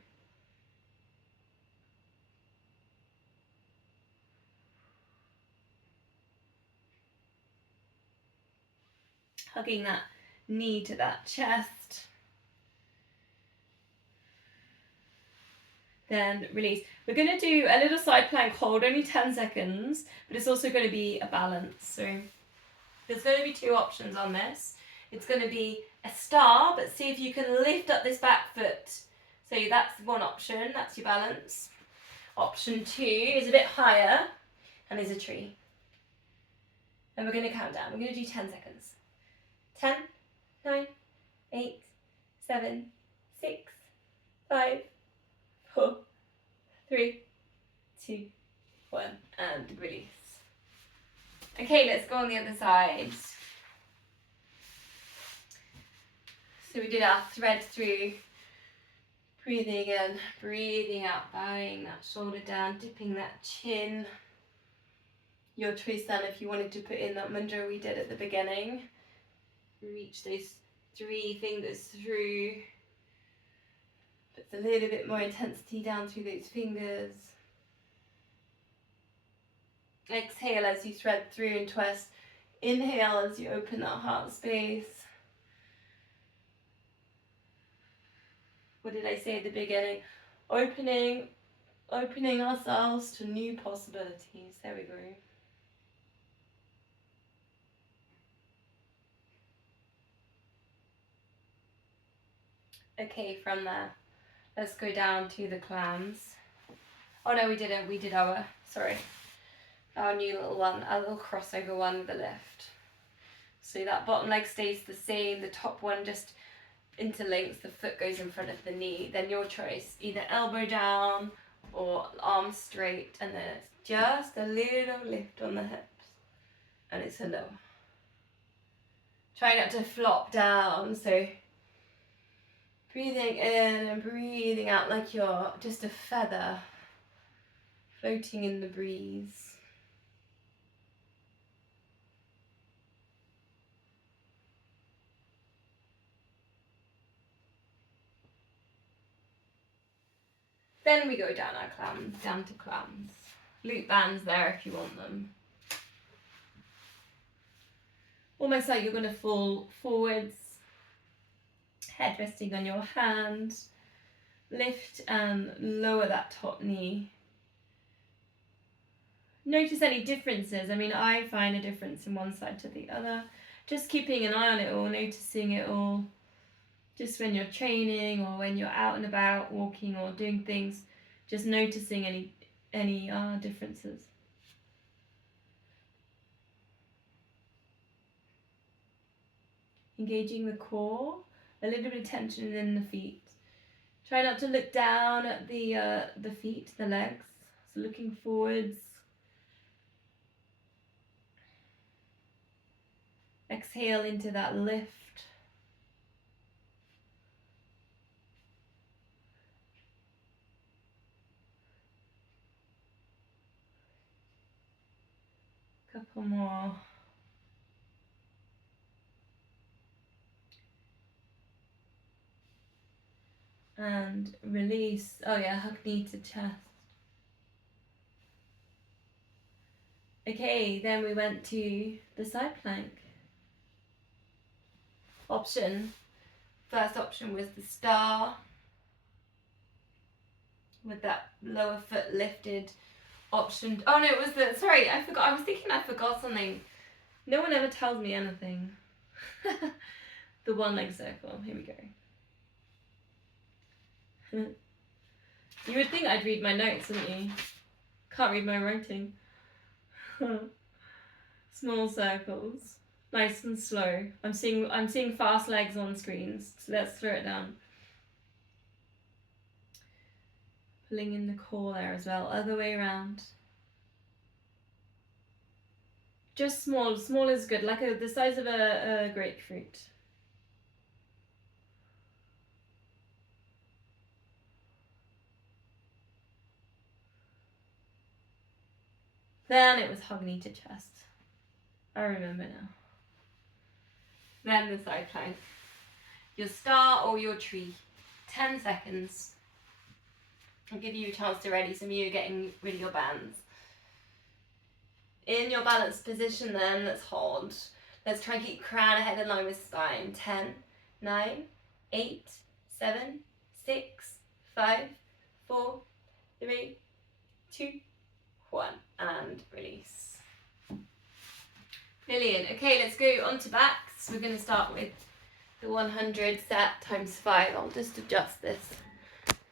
Hugging that knee to that chest. Then release. We're going to do a little side plank hold, only 10 seconds, but it's also going to be a balance. So there's going to be 2 options on this. It's going to be a star, but see if you can lift up this back foot. So that's one option, that's your balance. Option 2 is a bit higher and is a tree. And we're going to count down. We're going to do 10 seconds. 10, 9, 8, 7, 6, 5, 4, 3, 2, 1, and release. Okay, let's go on the other side. So we did our thread through, breathing in, breathing out, bowing that shoulder down, dipping that chin. Your choice then if you wanted to put in that mudra we did at the beginning. Reach those 3 fingers through. Puts a little bit more intensity down through those fingers. Exhale as you thread through and twist. Inhale as you open that heart space. What did I say at the beginning? Opening ourselves to new possibilities. There we go. Okay, from there, let's go down to the clams. Oh no, we didn't. We did our new little one, our little crossover one with the lift. So that bottom leg stays the same, the top one just interlinks, the foot goes in front of the knee. Then your choice, either elbow down or arms straight, and then it's just a little lift on the hips. And it's a low. Try not to flop down, so breathing in and breathing out like you're just a feather floating in the breeze. Then we go down our clams, down to clams. Loop bands there if you want them. Almost like you're going to fall forwards. Head resting on your hand. Lift and lower that top knee. Notice any differences. I mean, I find a difference from one side to the other. Just keeping an eye on it all, noticing it all. Just when you're training or when you're out and about walking or doing things, just noticing any differences. Engaging the core, a little bit of tension in the feet. Try not to look down at the feet, the legs. So looking forwards. Exhale into that lift. Couple more. And release. Oh yeah, hug knee to chest. Okay, then we went to the side plank. First option was the star with that lower foot lifted. Option, oh no, it was the, sorry, I forgot, I was thinking I forgot something. No one ever tells me anything. The one leg circle, here we go. You would think I'd read my notes, wouldn't you? Can't read my writing. Small circles, nice and slow. I'm seeing fast legs on screens, so let's slow it down. Pulling in the core there as well, other way around. Just small is good, like the size of a grapefruit. Then it was hug knee to chest. I remember now. Then the side plank. Your star or your tree. 10 seconds. I'll give you a chance to ready. Some of you are getting rid of your bands. In your balanced position then, let's hold. Let's try and keep crown ahead in line with spine. 10, 9, 8, 7, 6, 5, 4, 3, 2, 1. And release. Brilliant. Okay, let's go on to backs. We're going to start with the 100 set times 5. I'll just adjust this.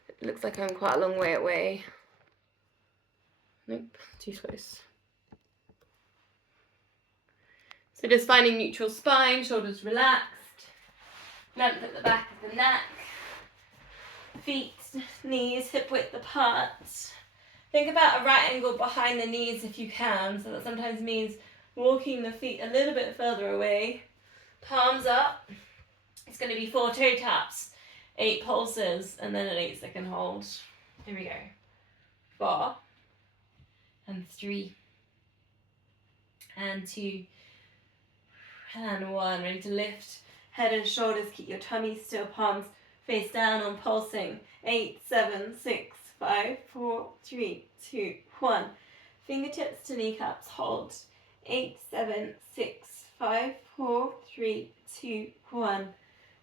It looks like I'm quite a long way away. Nope, too close. So just finding neutral spine, shoulders relaxed, length at the back of the neck, feet, knees, hip width apart. Think about a right angle behind the knees if you can, so that sometimes means walking the feet a little bit further away. Palms up. It's going to be 4 toe taps, 8 pulses, and then an 8-second hold. Here we go. 4, and 3, and 2, and 1. Ready to lift head and shoulders. Keep your tummy still. Palms face down on pulsing. 8, 7, 6, 5, 4, 3, 2, 1. Fingertips to kneecaps. Hold. 8, 7, 6, 5, 4, 3, 2, 1.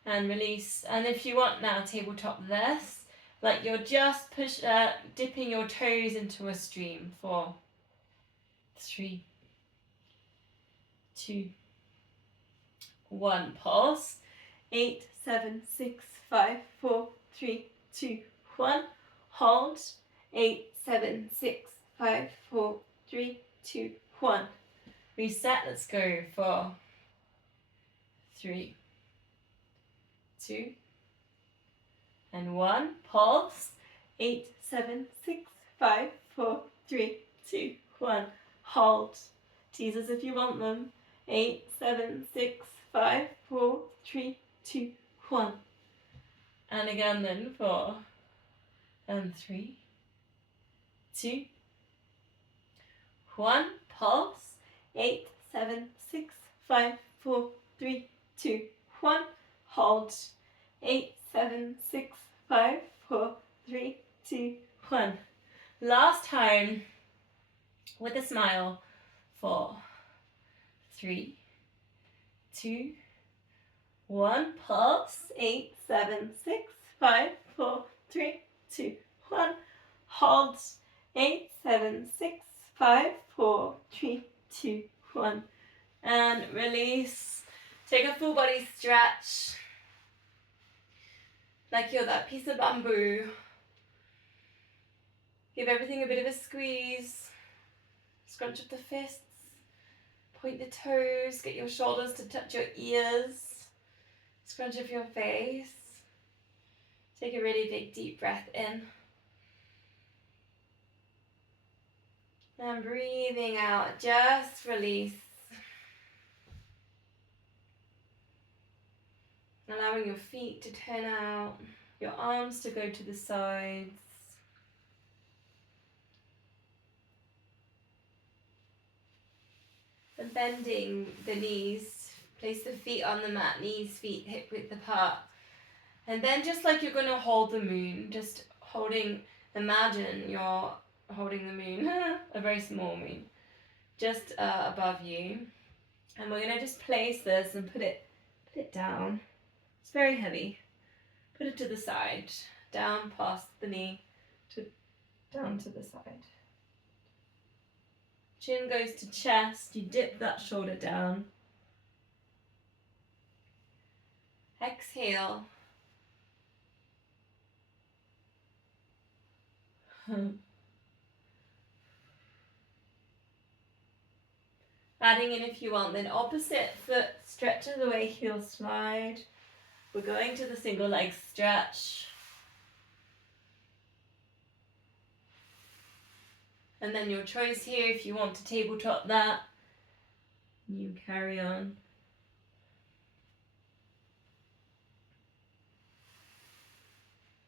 And release. And if you want now, tabletop this, like you're just dipping your toes into a stream. 4, 3, 2, 1. Pulse. 8, 7, 6, 5, 4, 3, 2, 1. Hold. 8, 7, 6, 5, 4, 3, 2, 1. Reset. Let's go. 4, 3, 2, and 1. Pulse. 8, 7, 6, 5, 4, 3, 2, 1. Hold. Teasers if you want them. 8, 7, 6, 5, 4, 3, 2, 1. And again then. 4, and 3, 2, 1. Pulse. 8, 7, 6, 5, 4, 3, 2, 1. Hold. 8, 7, 6, 5, 4, 3, 2, 1. Last time with a smile. 4, 3, 2, 1. Pulse. 8, 7, 6, 5, 4, 3, 2, 1. Hold. 8, 7, 6, 5, 4, 3, 2, 1. And release. Take a full body stretch. like you're that piece of bamboo. Give everything a bit of a squeeze. Scrunch up the fists. Point the toes. Get your shoulders to touch your ears. Scrunch up your face. Take a really big deep breath in. And breathing out, just release. Allowing your feet to turn out, your arms to go to the sides. And bending the knees, place the feet on the mat, knees, feet, hip width apart. And then just like you're going to hold the moon, just holding, imagine you're holding the moon, a very small moon, just above you. And we're going to just place this and put it down. It's very heavy. Put it to the side, down past the knee, down to the side. Chin goes to chest, you dip that shoulder down. Exhale. Adding in if you want, then opposite foot stretches away, heel slide. We're going to the single leg stretch. And then your choice here, if you want to tabletop that, you carry on.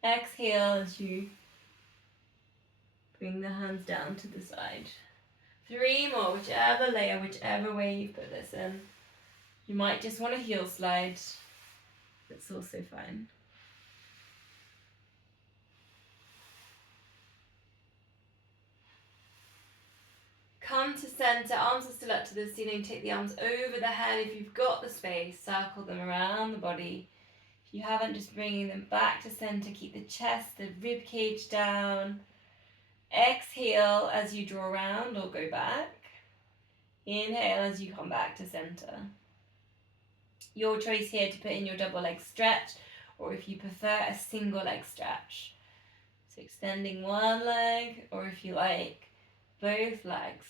Exhale as you bring the hands down to the side. 3 more, whichever layer, whichever way you put this in. You might just want to heel slide. That's also fine. Come to center, arms are still up to the ceiling. Take the arms over the head. If you've got the space, circle them around the body. If you haven't, just bringing them back to center. Keep the chest, the rib cage down. Exhale as you draw around or go back. Inhale as you come back to center. Your choice here to put in your double leg stretch, or if you prefer a single leg stretch. So extending one leg, or if you like, both legs.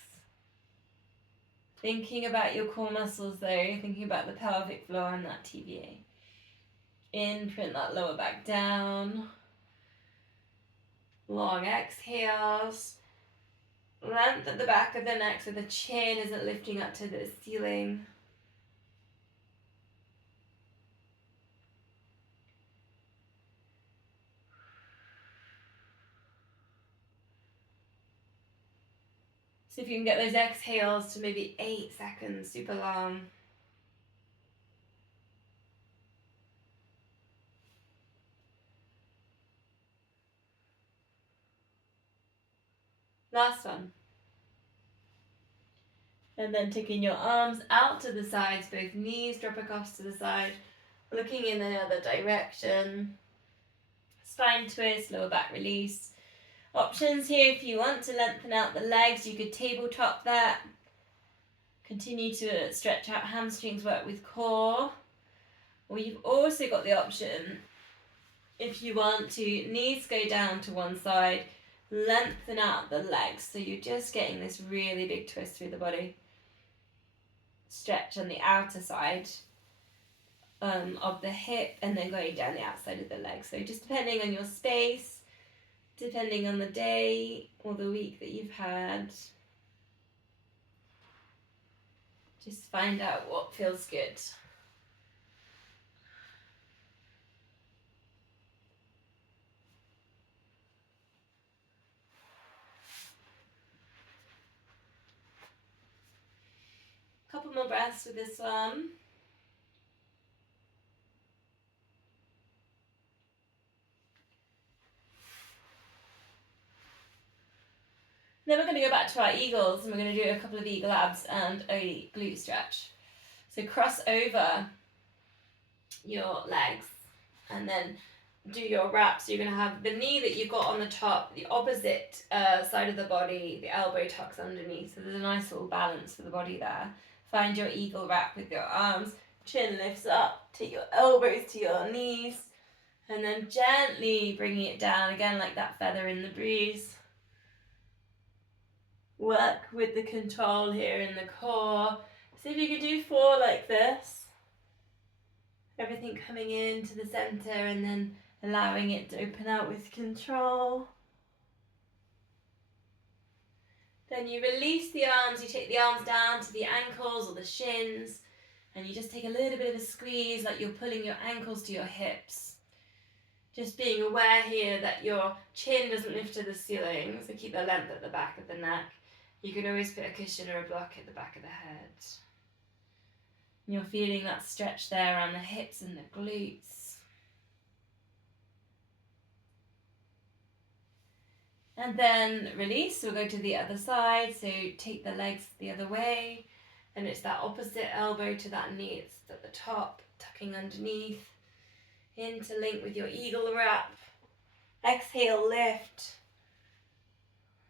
Thinking about your core muscles though, thinking about the pelvic floor and that TVA. In, print that lower back down. Long exhales. Length at the back of the neck so the chin isn't lifting up to the ceiling. So if you can get those exhales to maybe 8 seconds, super long. Last one. And then taking your arms out to the sides, both knees drop across to the side, looking in the other direction. Spine twist, lower back release. Options here, if you want to lengthen out the legs, you could tabletop that. Continue to stretch out hamstrings, work with core. Or you've also got the option, if you want to, knees go down to one side, lengthen out the legs. So you're just getting this really big twist through the body. Stretch on the outer side of the hip and then going down the outside of the leg. So just depending on your space, depending on the day or the week that you've had, just find out what feels good. Couple more breaths with this one. Then we're going to go back to our eagles and we're going to do a couple of eagle abs and a glute stretch. So cross over your legs and then do your wraps. You're going to have the knee that you've got on the top, the opposite side of the body, the elbow tucks underneath. So there's a nice little balance for the body there. Find your eagle wrap with your arms. Chin lifts up. Take your elbows to your knees And then gently bringing it down again like that feather in the breeze. Work with the control here in the core. See if you could do 4 like this. Everything coming into the center and then allowing it to open out with control. Then you release the arms, you take the arms down to the ankles or the shins, and you just take a little bit of a squeeze like you're pulling your ankles to your hips. Just being aware here that your chin doesn't lift to the ceiling, so keep the length at the back of the neck. You can always put a cushion or a block at the back of the head. And you're feeling that stretch there around the hips and the glutes. And then release, we'll go to the other side, so take the legs the other way, and it's that opposite elbow to that knee, it's at the top, tucking underneath, interlink with your eagle wrap, exhale, lift,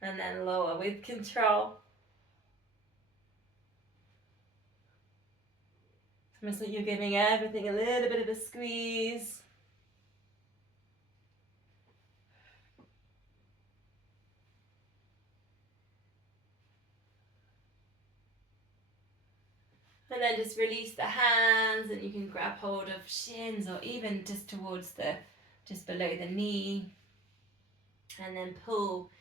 and then lower with control. It's almost like you're giving everything a little bit of a squeeze. And then just release the hands, and you can grab hold of shins or even just towards just below the knee. And then pull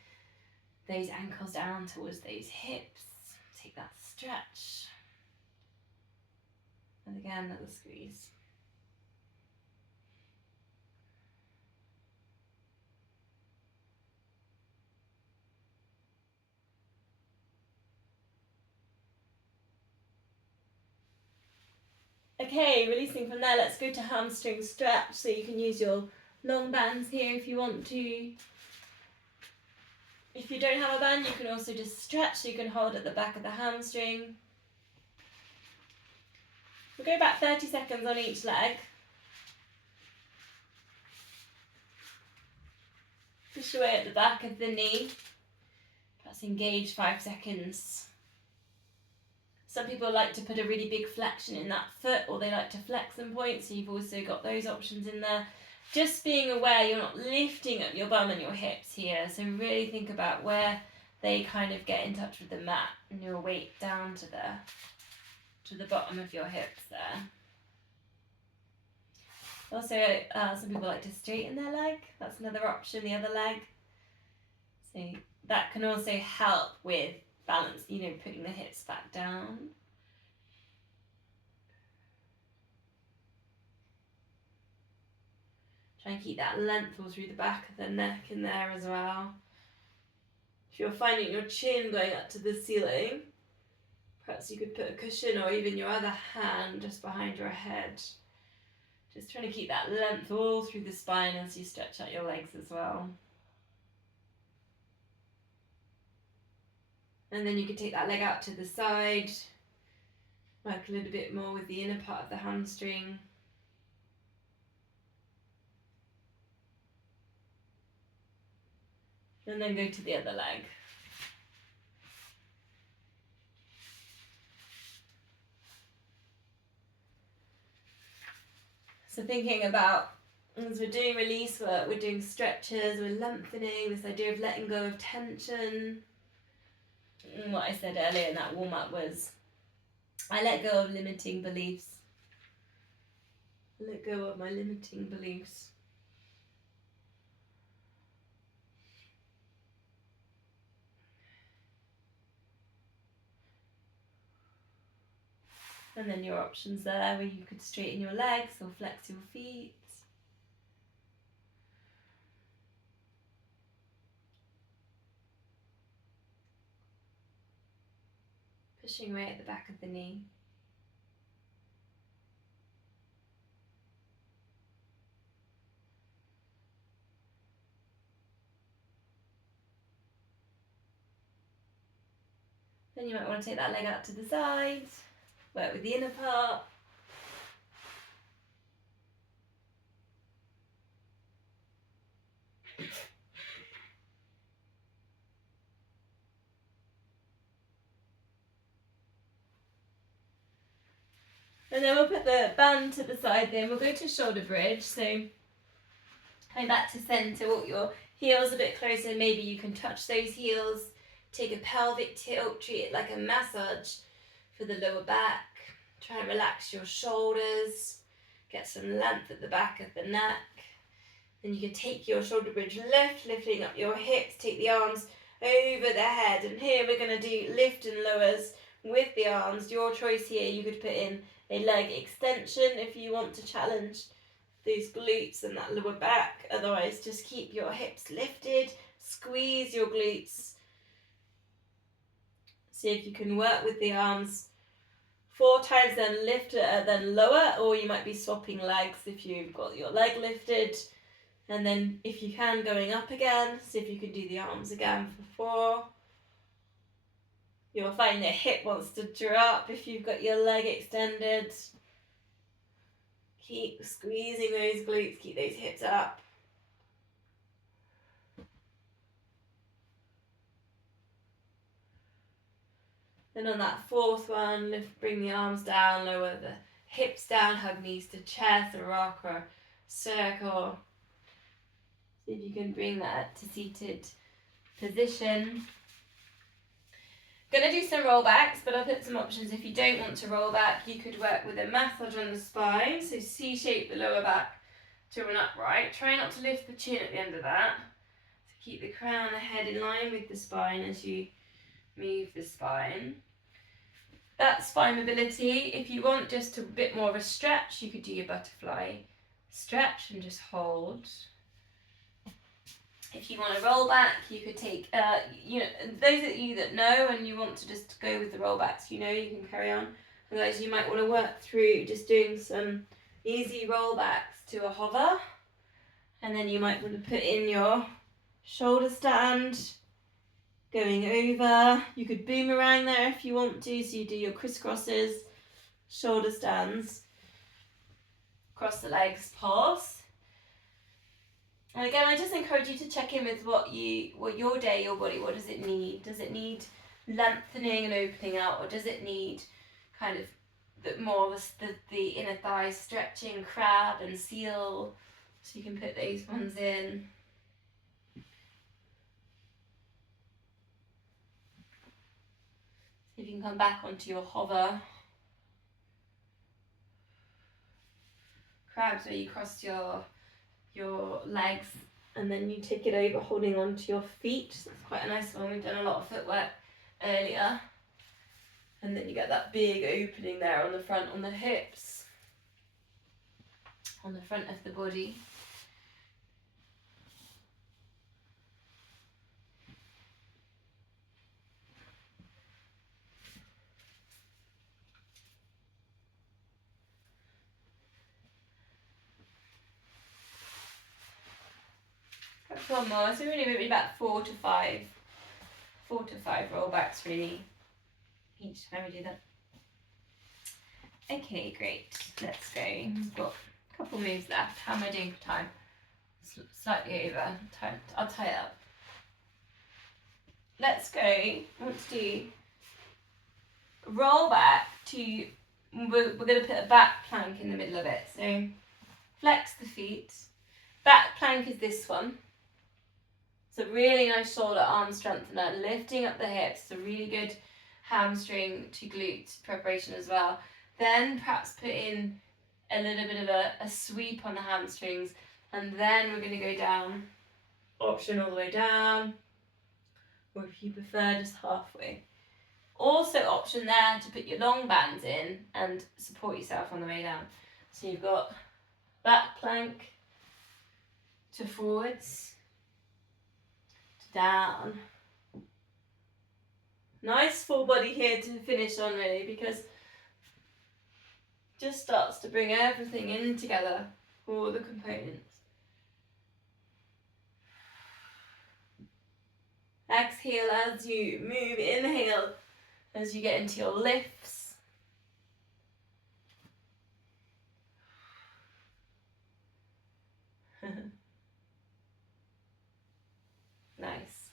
those ankles down towards those hips. Take that stretch. And again, another squeeze. Okay, releasing from there, let's go to hamstring stretch. So you can use your long bands here if you want to. If you don't have a band, you can also just stretch, so you can hold at the back of the hamstring. We'll go back 30 seconds on each leg. Push away at the back of the knee. Perhaps engage 5 seconds. Some people like to put a really big flexion in that foot, or they like to flex them points, so you've also got those options in there. Just being aware you're not lifting up your bum and your hips here, so really think about where they kind of get in touch with the mat and your weight down to the bottom of your hips there. Also, some people like to straighten their leg. That's another option, the other leg. So that can also help with balance, putting the hips back down. Try and keep that length all through the back of the neck in there as well. If you're finding your chin going up to the ceiling, perhaps you could put a cushion or even your other hand just behind your head. Just trying to keep that length all through the spine as you stretch out your legs as well. And then you can take that leg out to the side, work a little bit more with the inner part of the hamstring. And then go to the other leg. So thinking about, as we're doing release work, we're doing stretches, we're lengthening, this idea of letting go of tension. And what I said earlier in that warm-up was, I let go of limiting beliefs. I let go of my limiting beliefs. And then your options there, where you could straighten your legs or flex your feet. Pushing right at the back of the knee. Then you might want to take that leg out to the side, work with the inner part. And then we'll put the band to the side then. We'll go to shoulder bridge. So Coming back to centre, walk your heels a bit closer. Maybe you can touch those heels. Take a pelvic tilt, treat it like a massage for the lower back. Try and relax your shoulders. Get some length at the back of the neck. Then you can take your shoulder bridge lift, lifting up your hips. Take the arms over the head. And here we're going to do lift and lowers with the arms. Your choice here. You could put in a leg extension if you want to challenge those glutes and that lower back. Otherwise, just keep your hips lifted. Squeeze your glutes. See if you can work with the arms 4 times, then lift it, then lower, or you might be swapping legs if you've got your leg lifted. And then if you can, going up again. See if you can do the arms again for 4. You'll find the hip wants to drop if you've got your leg extended. Keep squeezing those glutes, keep those hips up. Then on that 4th one, lift, bring the arms down, lower the hips down, hug knees to chest, a rock or a circle. See if you can bring that to seated position. Gonna do some roll backs, but I'll put some options. If you don't want to roll back, you could work with a massage on the spine. So C-shape the lower back to an upright. Try not to lift the chin at the end of that. So keep the crown of the head in line with the spine as you move the spine. That's spine mobility. If you want just a bit more of a stretch, you could do your butterfly stretch and just hold. If you want to roll back, you could take, those of you that know and you want to just go with the roll backs, you can carry on. Otherwise, you might want to work through just doing some easy roll backs to a hover. And then you might want to put in your shoulder stand, going over. You could boomerang there if you want to, so you do your crisscrosses, shoulder stands, cross the legs, pause. And again, I just encourage you to check in with what your day, your body, what does it need? Does it need lengthening and opening out, or does it need kind of the inner thighs stretching, crab and seal? So you can put those ones in. So you can come back onto your hover. Crabs where you cross your legs and then you take it over holding onto your feet. So it's quite a nice one. We've done a lot of footwork earlier. And then you get that big opening there on the front, on the hips, on the front of the body. One more, so really maybe about 4 to 5 roll backs really each time we do that. Okay, great, let's go. We've got a couple moves left. How am I doing for time? Slightly over time. I'll tie it up. Let's go. I want to do roll back to, we're going to put a back plank in the middle of it. So flex the feet. Back plank is this one. So really nice shoulder arm strengthener, lifting up the hips, so really good hamstring to glute preparation as well. Then perhaps put in a little bit of a sweep on the hamstrings, and then we're going to go down, option all the way down, or if you prefer, just halfway. Also option there to put your long bands in and support yourself on the way down. So you've got back plank to forwards, down. Nice full body here to finish on really, because just starts to bring everything in together, all the components. Exhale as you move, inhale as you get into your lifts. Nice.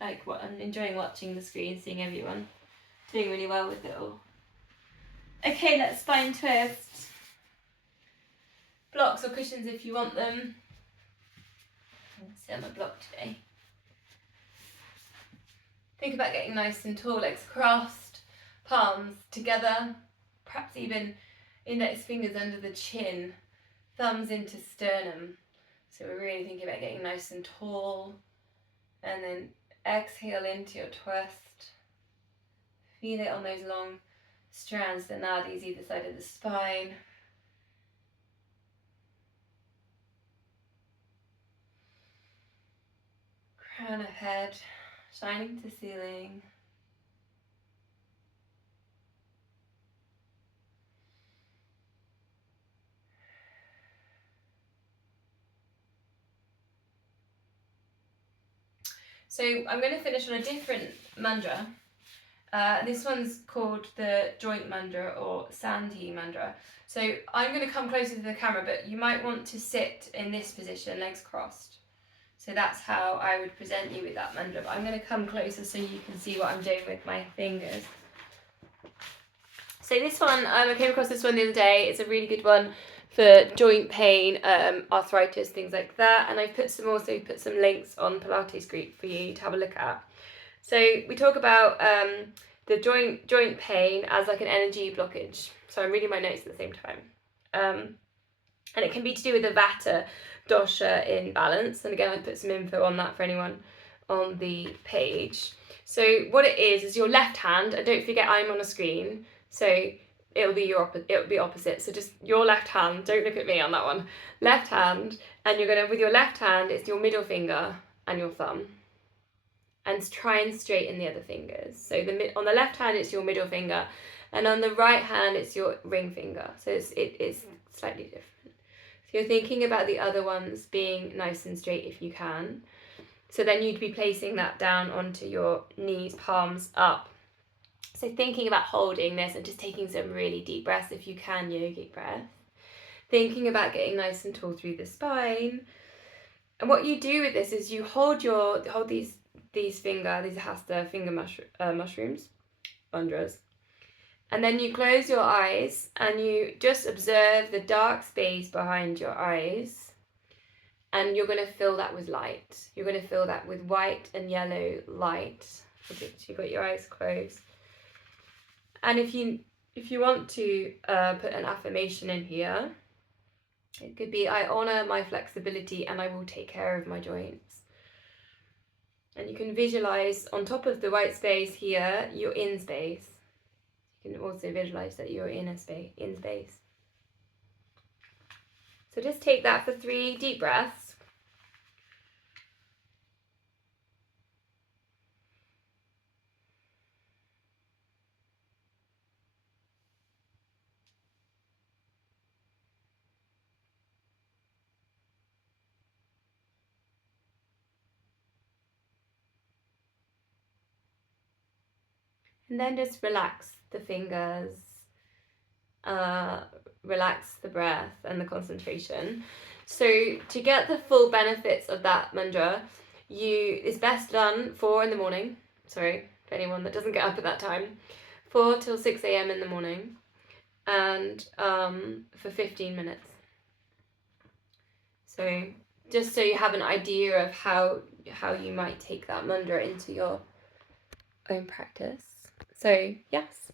I'm enjoying watching the screen, seeing everyone doing really well with it all. Okay, let's spine twist. blocks or cushions if you want them. I'll sit on my block today. Think about getting nice and tall, legs crossed, palms together, perhaps even index fingers under the chin, thumbs into sternum. So we're really thinking about getting nice and tall, and then exhale into your twist. Feel it on those long strands that nadis either side of the spine. Crown of head, shining to ceiling. So I'm going to finish on a different mudra. This one's called the joint mudra or Sandhi mudra. So I'm going to come closer to the camera, but you might want to sit in this position, legs crossed. So that's how I would present you with that mudra. But I'm going to come closer so you can see what I'm doing with my fingers. So this one, I came across this one the other day. It's a really good one for joint pain, arthritis, things like that. And I've also put some links on Pilates group for you to have a look at. So we talk about the joint pain as like an energy blockage. So I'm reading my notes at the same time. And it can be to do with the Vata dosha imbalance. And again, I put some info on that for anyone on the page. So what it is your left hand, and don't forget I'm on a screen, so it'll be opposite. So just your left hand, don't look at me on that one. Left hand, and you're gonna, with your left hand, it's your middle finger and your thumb. And try and straighten the other fingers. So on the left hand, it's your middle finger, and on the right hand, it's your ring finger. So it's slightly different. So you're thinking about the other ones being nice and straight if you can. So then you'd be placing that down onto your knees, palms up. So thinking about holding this and just taking some really deep breaths if you can, yogic breath. Thinking about getting nice and tall through the spine. And what you do with this is you hold these hasta finger mushrooms, mudras. And then you close your eyes and you just observe the dark space behind your eyes. And you're going to fill that with light. You're going to fill that with white and yellow light. You've got your eyes closed. And if you want to put an affirmation in here, it could be, I honour my flexibility and I will take care of my joints. And you can visualise on top of the white space here, you're in space. You can also visualise that you're in space. So just take that for 3 deep breaths. And then just relax the fingers, relax the breath and the concentration. So to get the full benefits of that mudra, it's best done 4 in the morning. Sorry, for anyone that doesn't get up at that time. 4 till 6 a.m. in the morning, and for 15 minutes. So just so you have an idea of how you might take that mudra into your own practice. So yes,